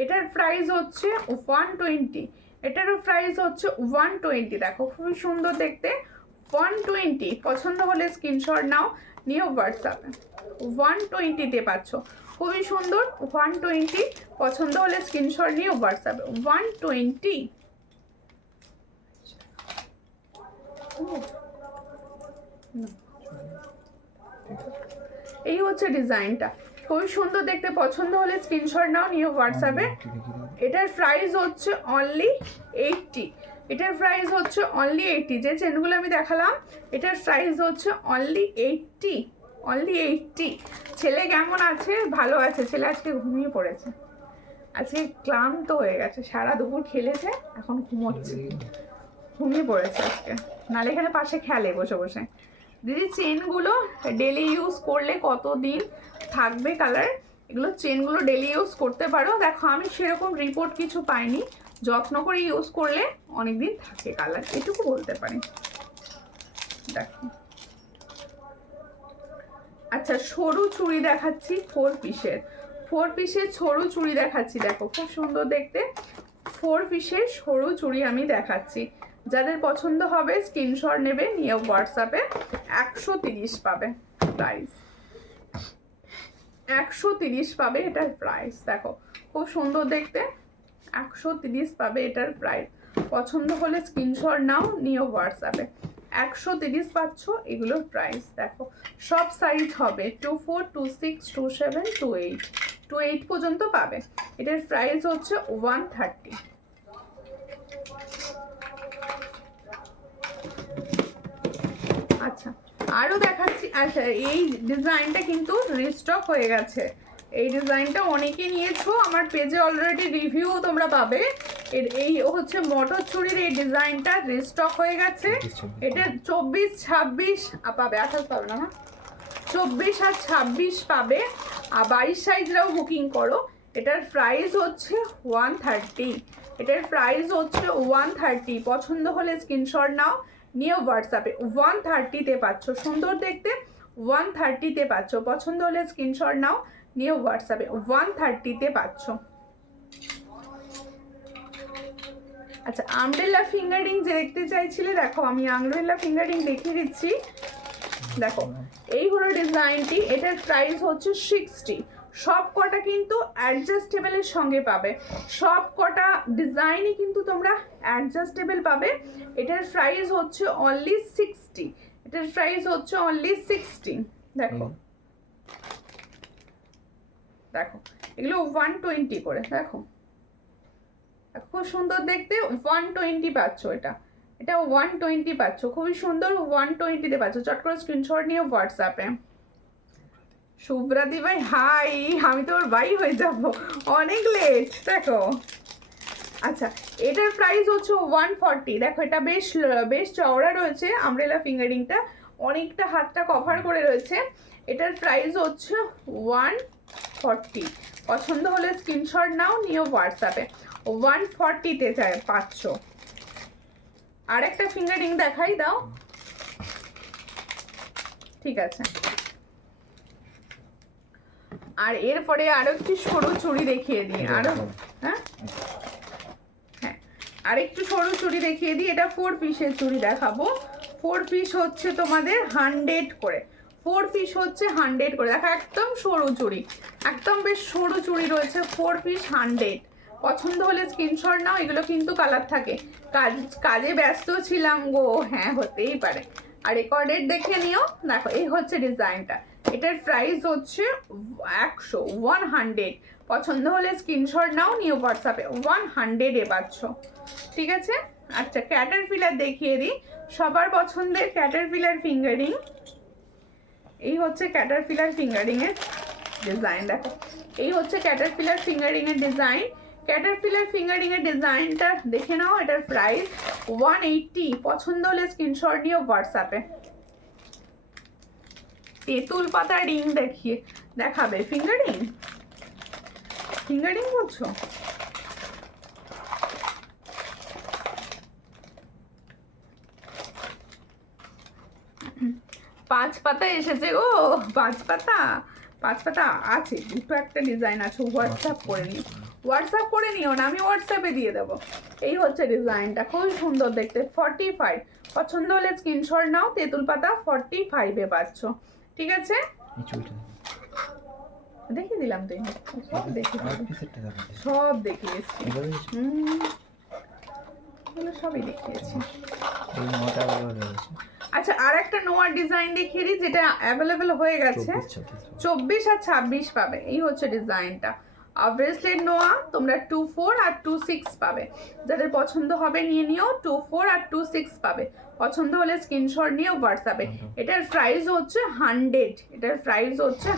এটার প্রাইস হচ্ছে 120। এটারও প্রাইস হচ্ছে 120। দেখো খুবই সুন্দর দেখতে, 120। পছন্দ হলে স্ক্রিনশট নাও, নিয়ে হোয়াটসঅ্যাপে। 120-তে পাচ্ছ, খুবই সুন্দর, 120। পছন্দ হলে স্ক্রিনশট নিয়ে হোয়াটসঅ্যাপে। 120। এই হচ্ছে ডিজাইনটা, খুবই সুন্দর দেখতে। পছন্দ হলে স্ক্রিনশট নাও, নিয়ে হোয়াটসঅ্যাপে। এটার প্রাইস হচ্ছে অনলি 80। এটার প্রাইস হচ্ছে অনলি 80। যে চেনগুলো আমি দেখালাম এটার প্রাইস হচ্ছে অনলি 80, অনলি 80। ছেলে কেমন আছে? ভালো আছে। ছেলে আজকে ঘুমিয়ে পড়েছে, আজকে ক্লান্ত হয়ে গেছে, সারা দুপুর খেলেছে, এখন ঘুমোচ্ছে, ঘুমিয়ে পড়েছে আজকে, নালে এখানে পাশে খেলে বসে বসে। দিদি চেনগুলো ডেলি ইউজ করলে কতদিন থাকবে কালার? এগুলো চেনগুলো ডেলি ইউজ করতে পারো। দেখো আমি সেরকম রিপোর্ট কিছু পাইনি, যত্ন করে ইউজ করলে অনেকদিন থাকে কালার, এটুকু বলতে পারি। দেখো আচ্ছা, সরু চুড়ি দেখাচ্ছি 4 পিসের। 4 পিসের সরু চুড়ি দেখাচ্ছি, দেখো খুব সুন্দর দেখতে, 4 পিসের সরু চুড়ি আমি দেখাচ্ছি। যাদের পছন্দ হবে স্ক্রিনশট নেবে, নিয়ে হোয়াটসঅ্যাপে। 130 পাবে প্রাইস, 130 পাবে এটার প্রাইস। দেখো খুব সুন্দর দেখতে, 130 পাবে এটার প্রাইস। পছন্দ হলে স্ক্রিনশট নাও, নিয়ে হোয়াটসঅ্যাপে। 130 পাচ্ছ এগুলোর প্রাইস। দেখো সব সাইজ হবে, 24, 26, 27, 28, 28 পর্যন্ত পাবে। এটার প্রাইস হচ্ছে 130। আচ্ছা আরও দেখাচ্ছি। আচ্ছা এই ডিজাইনটা কিন্তু রিস্টক হয়ে গেছে, এই ডিজাইনটা অনেকে নিয়েছো, আমার পেজে অলরেডি রিভিউ তোমরা পাবে। এই হচ্ছে মটর চুড়ির এই ডিজাইনটা রিস্টক হয়ে গেছে। এটা 24, 26 পাবে, 28 পাবে না, 24 আর 26 পাবে, আর 22 সাইজরাও বুকিং করো। এটার প্রাইস হচ্ছে 130। এটার প্রাইস হচ্ছে 130। পছন্দ হলে স্ক্রিনশট নাও, নিয়ে হোয়াটসঅ্যাপে। 130-তে পাচ্ছ, সুন্দর দেখতে, 130-তে পাচ্ছ। পছন্দ হলে স্ক্রিনশট নাও, নিয়ে হোয়াটসঅ্যাপে। 130-তে পাচ্ছ। আচ্ছা আমব্রেলা ফিঙ্গারিং যে দেখতে চাইছিলে, দেখো আমি আমব্রেলা ফিঙ্গারিং দেখিয়ে দিচ্ছি। দেখো এই হলো ডিজাইনটি, এটার প্রাইস হচ্ছে 60। সব কটা কিন্তু অ্যাডজাস্টেবলের সঙ্গে পাবে, সব কটা ডিজাইনই কিন্তু তোমরা অ্যাডজাস্টেবল পাবে। এটার প্রাইস হচ্ছে অনলি 60। এটার প্রাইস হচ্ছে অনলি 60। দেখো দেখো এগুলো 120 করে, দেখো খুব সুন্দর দেখতে, 120 পাচ্ছ। এটা 120 পাচ্ছ, খুবই সুন্দর, 120-তে পাচ্ছ। চট করে স্ক্রিনশট নিয়ে হোয়াটসঅ্যাপে। শুভ্রাদি ভাই হাই, আমি তো ওর ভাই হয়ে যাব, অনেক লেট। দেখো আচ্ছা এটার প্রাইস হচ্ছে 140। দেখো এটা বেশ চওড়া রয়েছে, আমব্রেলা ফিঙ্গারিংটা অনেকটা হাতটা কভার করে রয়েছে। এটার প্রাইস হচ্ছে 140। পছন্দ হলে স্ক্রিনশট নাও, নিয়ে হোয়াটসঅ্যাপে। 140-তে পাচ্ছ। আর একটা ফিঙ্গারিং দেখাই দাও, ঠিক আছে। আর এরপরে আরো একটু সরু চুড়ি দেখিয়ে দিই, আরো হ্যাঁ হ্যাঁ আরেকটু সরু চুড়ি দেখিয়ে দিই। এটা 4 পিসের চুড়ি দেখাবো। 4 পিস হচ্ছে তোমাদের 100 করে, 4 পিস হচ্ছে 100 করে। দেখো একদম সরু চুড়ি, একদম বেশ সরু চুড়ি রয়েছে, 4 পিস 100। পছন্দ হলে স্ক্রিনশট নাও। এগুলো কিন্তু কালার থাকে, কাজে ব্যস্ত ছিলাম গো, হ্যাঁ হতেই পারে। আর রেকর্ডেড দেখে নিও। দেখো এই হচ্ছে ডিজাইনটা, এটার প্রাইস হচ্ছে 100 পছন্দ হলে স্ক্রিনশট নাও, নিয়ে হোয়াটসঅ্যাপে 100 পাচ্ছ, ঠিক আছে। আচ্ছা ক্যাটারপিলার দেখিয়ে দিই, সবার পছন্দের ক্যাটারপিলার ফিঙ্গারিং। এই হচ্ছে ক্যাটারপিলার ফিঙ্গারিং এর ডিজাইন, দেখো এই হচ্ছে ক্যাটারপিলার ফিঙ্গারিং এর ডিজাইন। ক্যাটারপিলার ফিঙ্গারিং এর ডিজাইনটা দেখে নাও, এটার প্রাইস 180, পছন্দ হলে স্ক্রিনশট নিয়ে হোয়াটসঅ্যাপে। তেঁতুল পাতা রিং দেখাবে, ফিঙ্গারিং করছো? পাঁচ পাতা এসেছে গো, পাঁচ পাতা আছে, দুটো একটা ডিজাইন আছে, হোয়াটসঅ্যাপ করে নিও না, আমি হোয়াটসঅ্যাপে দিয়ে দেবো। এই হচ্ছে ডিজাইনটা, খুবই সুন্দর দেখতে, 45, পছন্দ হলে স্ক্রিনশট নাও। তেঁতুল পাতা 45 পাচ্ছ, ঠিক আছে। দেখিয়ে দিলাম তো, সব দেখিয়েছি, সবই দেখিয়েছি। আচ্ছা আর একটা নোয়ার ডিজাইন দেখিয়ে দিই, যেটা অ্যাভেলেবেল হয়ে গেছে, 24 আর 26 পাবে। এই হচ্ছে ডিজাইনটা, ব্রেসলেট নোয়া, তোমরা 24 আর 26 পাবে, যাদের পছন্দ হবে নিয়ে নিও। 24 আর 26 পাবে, পছন্দ হলে স্ক্রিনশট নিয়ে হোয়াটসঅ্যাপে। এটার প্রাইস হচ্ছে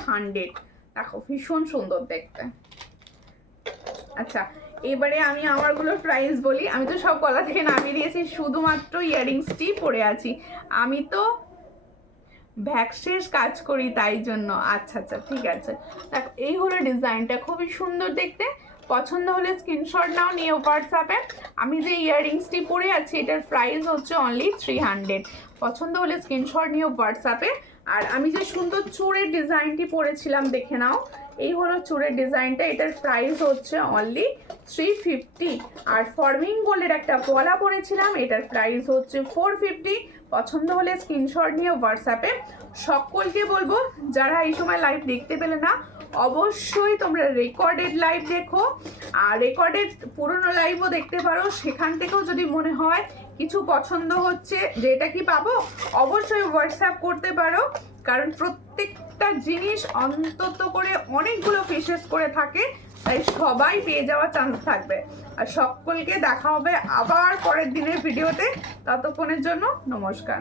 100, দেখো ভীষণ সুন্দর দেখতে। আচ্ছা এবারে আমি আমারগুলোর প্রাইস বলি, আমি তো সব গলা থেকে নামিয়ে দিয়েছি, শুধুমাত্র ইয়াররিংসটি পরে আছি, আমি তো ভ্যাক্সের কাজ করি তাই জন্য। আচ্ছা ঠিক আছে, দেখো এই হলো ডিজাইনটা, খুবই সুন্দর দেখতে, পছন্দ হলে স্ক্রিনশট নাও, নিয়ে হোয়াটসঅ্যাপে। আমি যে ইয়াররিংসটি পরে আছি এটার প্রাইস হচ্ছে অনলি 300, পছন্দ হলে স্ক্রিনশট নিয়ে হোয়াটসঅ্যাপে। আর আমি যে সুন্দর চূড়ের ডিজাইনটি পরেছিলাম দেখে নাও, এই হলো চূড়ের ডিজাইনটা, এটার প্রাইস হচ্ছে অনলি 350। আর ফর্মিং গোল্ডের একটা পলা পরেছিলাম, এটার প্রাইস হচ্ছে 450, পছন্দ হলে স্ক্রিনশট নিয়ে হোয়াটসঅ্যাপে। সকলকে বলবো যারা এই সময় লাইভ দেখতে পেলে না, অবশ্যই তোমরা রেকর্ডেড লাইভ দেখো, আর রেকর্ডেড পুরনো লাইভও দেখতে পারো, সেখান থেকেও যদি মনে হয় কিছু পছন্দ হচ্ছে যে এটা কি পাবো, অবশ্যই হোয়াটসঅ্যাপ করতে পারো, কারণ প্রত্যেকটা জিনিস অন্তত করে অনেকগুলো পিসেস করে থাকে, তাই সবাই পেয়ে যাওয়ার চান্স থাকবে। আর সকলকে দেখা হবে আবার পরের দিনের ভিডিওতে, ততক্ষণের জন্য নমস্কার।